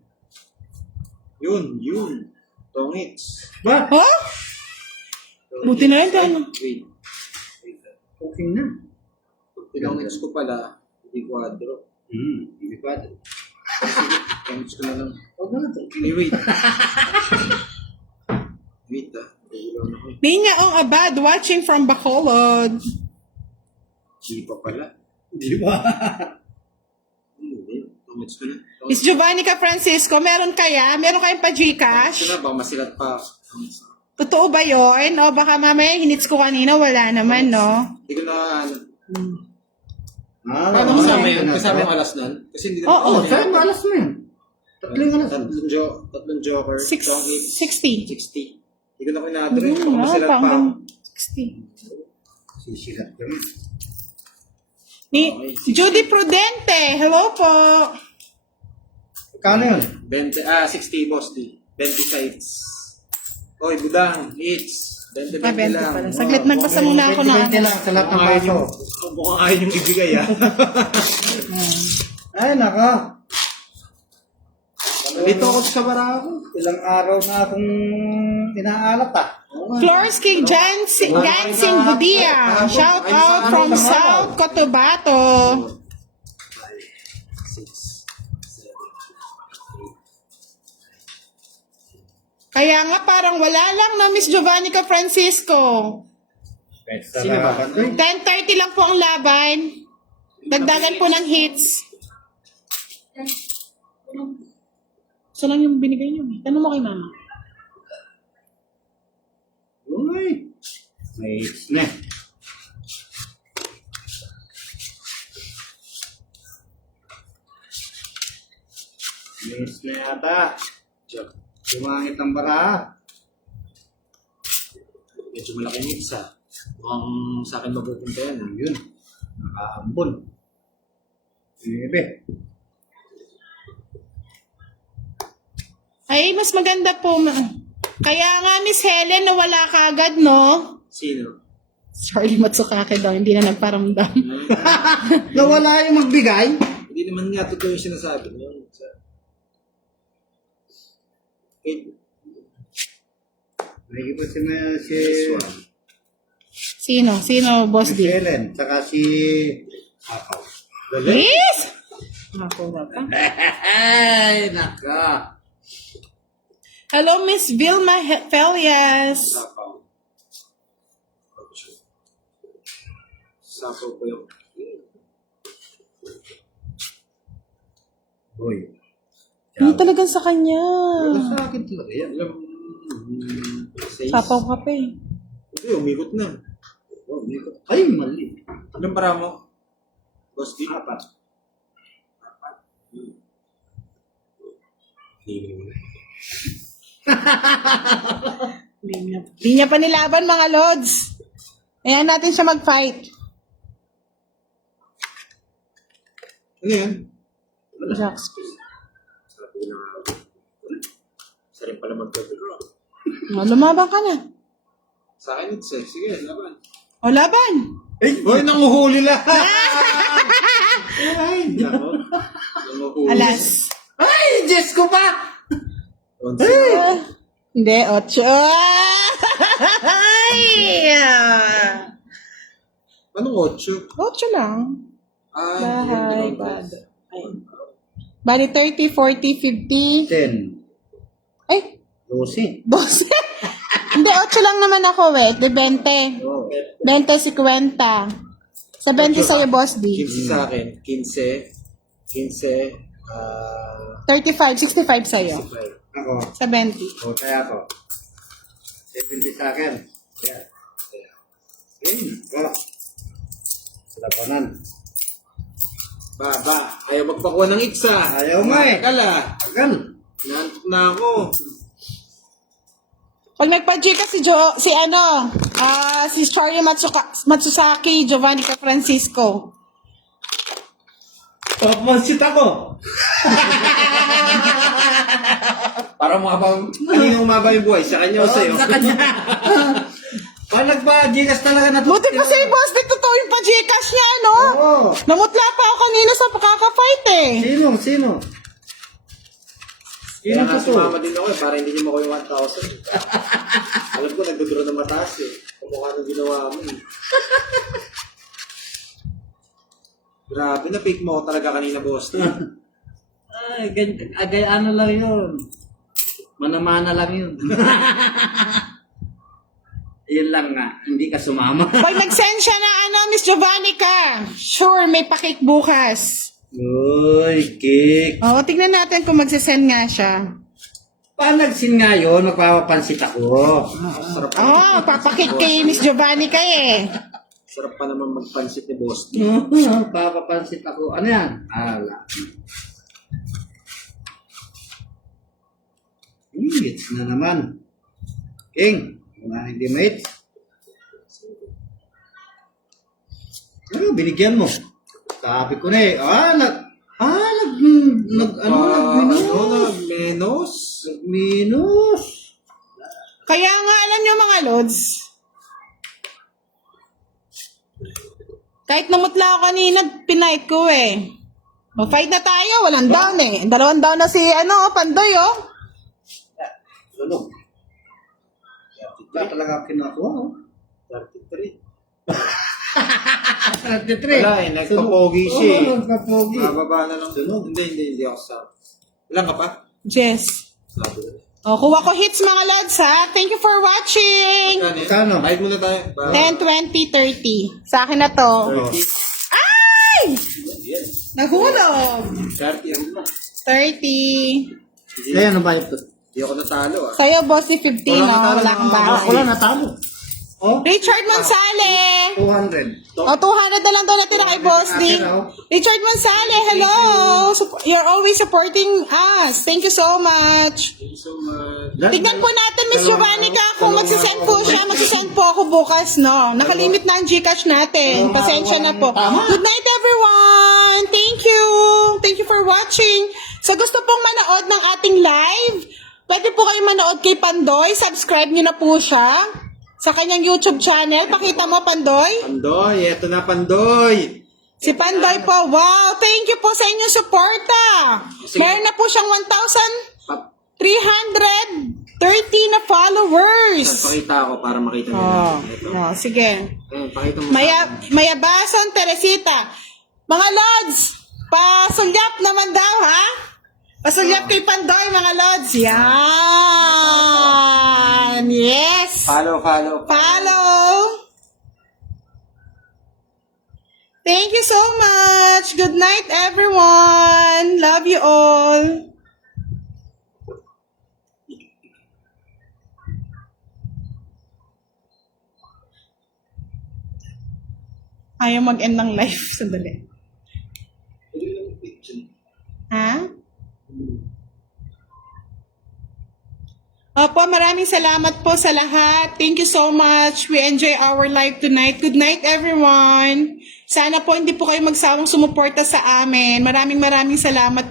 Tongits. Ba? Huh? Buti na yun. Ano? Wait. Okay na. Tinongits ko pala, hindi quadro. Hindi pa. Tongits ko na lang. Huwag na ito. Ay, wait. Wait Ilaw na ko. Ninyaong Abad watching from Bacolod. Hindi pa pala. Di ba? Hindi. Tongits ko na. Miss Giovannica Francisco, meron kaya? Meron kayong Tongits pa-Gcash? ko na, baka masilat pa. Totoo ba yun? O baka mamaya hinits ko kanina, wala naman, no? Hindi ko na, ano. Ah, Kasama yun? Kasama yung alas nun? Kasi hindi Oo, na saan malas mo yan? Tatlong alas. Tatlong joker. Tongits. 60. 60. Hindi ko na kinadre. Baka masilat pa. Hanggang 60. Sisirat ko na. Ni Judy Prudente, hello po. Kano yun? 60 boss di. 20 sides. Oy, budang, hits. 20 20 lang. pala. Saglit, nagbasa muna ako na. 20 lang sa lahat ng Mukhang ayaw baso. yung- Mukhang ayaw yung ibigay ah. Ay, naka. Dito ako sa Barako. Ilang araw na akong inaalat ah. Flores kay Jansing Budia. Shout out from South Cotabato. 6, 7, 8. Kaya nga parang wala lang na Miss Giovannica Francisco. Sino ba? 10:30 lang po ang laban. Dagdagan po ng hits. So lang yung binigay niyo. Tanong mo kay mama. Uy. May hits na. May hits na yata. Sumangit ang baraha. medyo malaking isa. Mukhang sa akin mapupunta yan. Yun. Nakaambon. Bebe. Ay, mas maganda po. Kaya nga, Miss Helen, nawala ka agad, no? Sino? Charlie Matsukake daw, hindi na nagparamdam. Nawala yung magbigay. Hindi naman nga totoo yung sinasabi niyo. May iba si This one. Sino? Sino, Boss D? Helen, saka si Akaw. Yes! Nakuha ka. Ay, naka. Hello, Miss Vilma Felias. Sapaw. Sapaw ko yung... Boy. Hindi talagang sa kanya. Sa akin talaga yan. Sapaw ka pa eh. Hindi, umikot na. Oh, ay, mali. Anong para mo? Boss D? Apat. Di niya pa nilaban, mga Lods. Ayan natin siya mag-fight. Ano yan? Jacks. Sabi ko na nga. Isa rin pala magpapiro. Lumaban ka na. Sa akin, it's eh. Sige, laban. O, laban. Hoy, nanguhuli lang! Ay, nako. Nanguhuli. Alas. Ay, Diyos ko pa! Hindi, 8. Ay! Anong 8? 8 lang. Ah, Bahay, yun, bado. Ayun. Bali, 30, 40, 50. 10. Ay, 12. 12. Hindi, 8 lang naman ako, De 20. Oh. 20, 50. Sa 20 sa'yo, Boss D. 15 sa akin. 15. 35, 65 sa'yo. 65. Ako. Sa 20. O, kaya ako. 70 sa akin. Ayan. Wala. Labanan. Ba, ayaw magpakuha ng iksa. Ayaw mo eh. Kala. Agan. Nantok na ako. Pag nagpa-Gcash si Charlie Matsusaki, Giovanni Francisco. Papansit ako. Para kanina umaba yung buhay. Sa kanya o sa'yo. Sa kanya. Pag nagpa-Gcash talaga na Buti pa sa'yo, Boss, di totoo yung pa-Gcash niya, no? Oo. Namutla pa ako kanina sa pakaka-fight eh. Sino? Kaya nga Sino to? sumama din ako para hindi niyo makuha yung 1,000. Alam ko, nagduduro ng mataas eh. Kumukha nung ginawa mo eh. Grabe, na-fake mo ako talaga kanina, boss. Ay, ano lang yun. Manamana lang yun. Yun lang nga, hindi ka sumama. Pag nag-send siya na Miss Giovanni ka, sure, may pakik bukas. Uy, cake. O, tignan natin kung magsisend nga siya. Pag nagsin nga yun, magpapapansit ako. Sarap Oh, papakik kay Miss Giovanni ka eh. Sarap pa naman magpansit ni boss. Papapansit ako. Ano yan? Ala. Hits na naman. King, mga hindi mates. Ano, binigyan mo. Sabi ko na eh. Nagmenos. Nagminos. Kaya nga, alam nyo mga Lods, kahit namutla ako kanina, pinight ko eh. Mag-fight na tayo, walang down eh. 2 down na si, Pandoy oh. Tulog. Wala talaga kinakuha. 33. 33. Wala eh, nagpapogi siya eh. Nagpapogi. Mababa na lang. Hindi ako sa... Ilan ka pa? Jess. Sabi ko. O, kuha ko hits mga Lods ha. Thank you for watching. Kano? Kahit muna tayo. 10, 20, 30. Sa akin na to. 30. Ay! Yes. Nahulog. 30 rin na. 30. Ano ba ito? Hindi ako natalo ah. Sa'yo, boss, si 15, no? Wala kang bahay. Ako lang natalo. Oh, Richard Monsale. 200. O, 200 na lang daw natira kay Boss D. Richard Monsale, hello! You're always supporting us. Thank you so much. Tignan po natin, Miss Giovannica, kung magsisend po siya. Magsisend po ako bukas, no? Nakalimit na ang Gcash natin. Pasensya na po. Good night, everyone! Thank you! Thank you for watching. So, gusto pong manood ng ating live? Pwede po kayo manood kay Pandoy. Subscribe nyo na po siya sa kanyang YouTube channel. Pakita mo, Pandoy. Pandoy, eto na Pandoy. Si Pandoy po. Wow, thank you po sa inyong suporta. Sige. Meron na po siyang 1,330 na followers. Pakita ako para makita nila. Oh, Ito. no, sige. Pakita mo Mayabason Teresita. Mga Lods, pasulyap naman daw, ha? Pasulyap kay Pandoy, mga Lods. Yan. Yes. Follow. Follow. Thank you so much. Good night, everyone. Love you all. Ayaw mag-end ng live. Sandali. Ha? Opo, maraming salamat po sa lahat. Thank you so much. We enjoy our live tonight. Good night, everyone. Sana po hindi po kayo magsawang sumuporta sa amin. Maraming salamat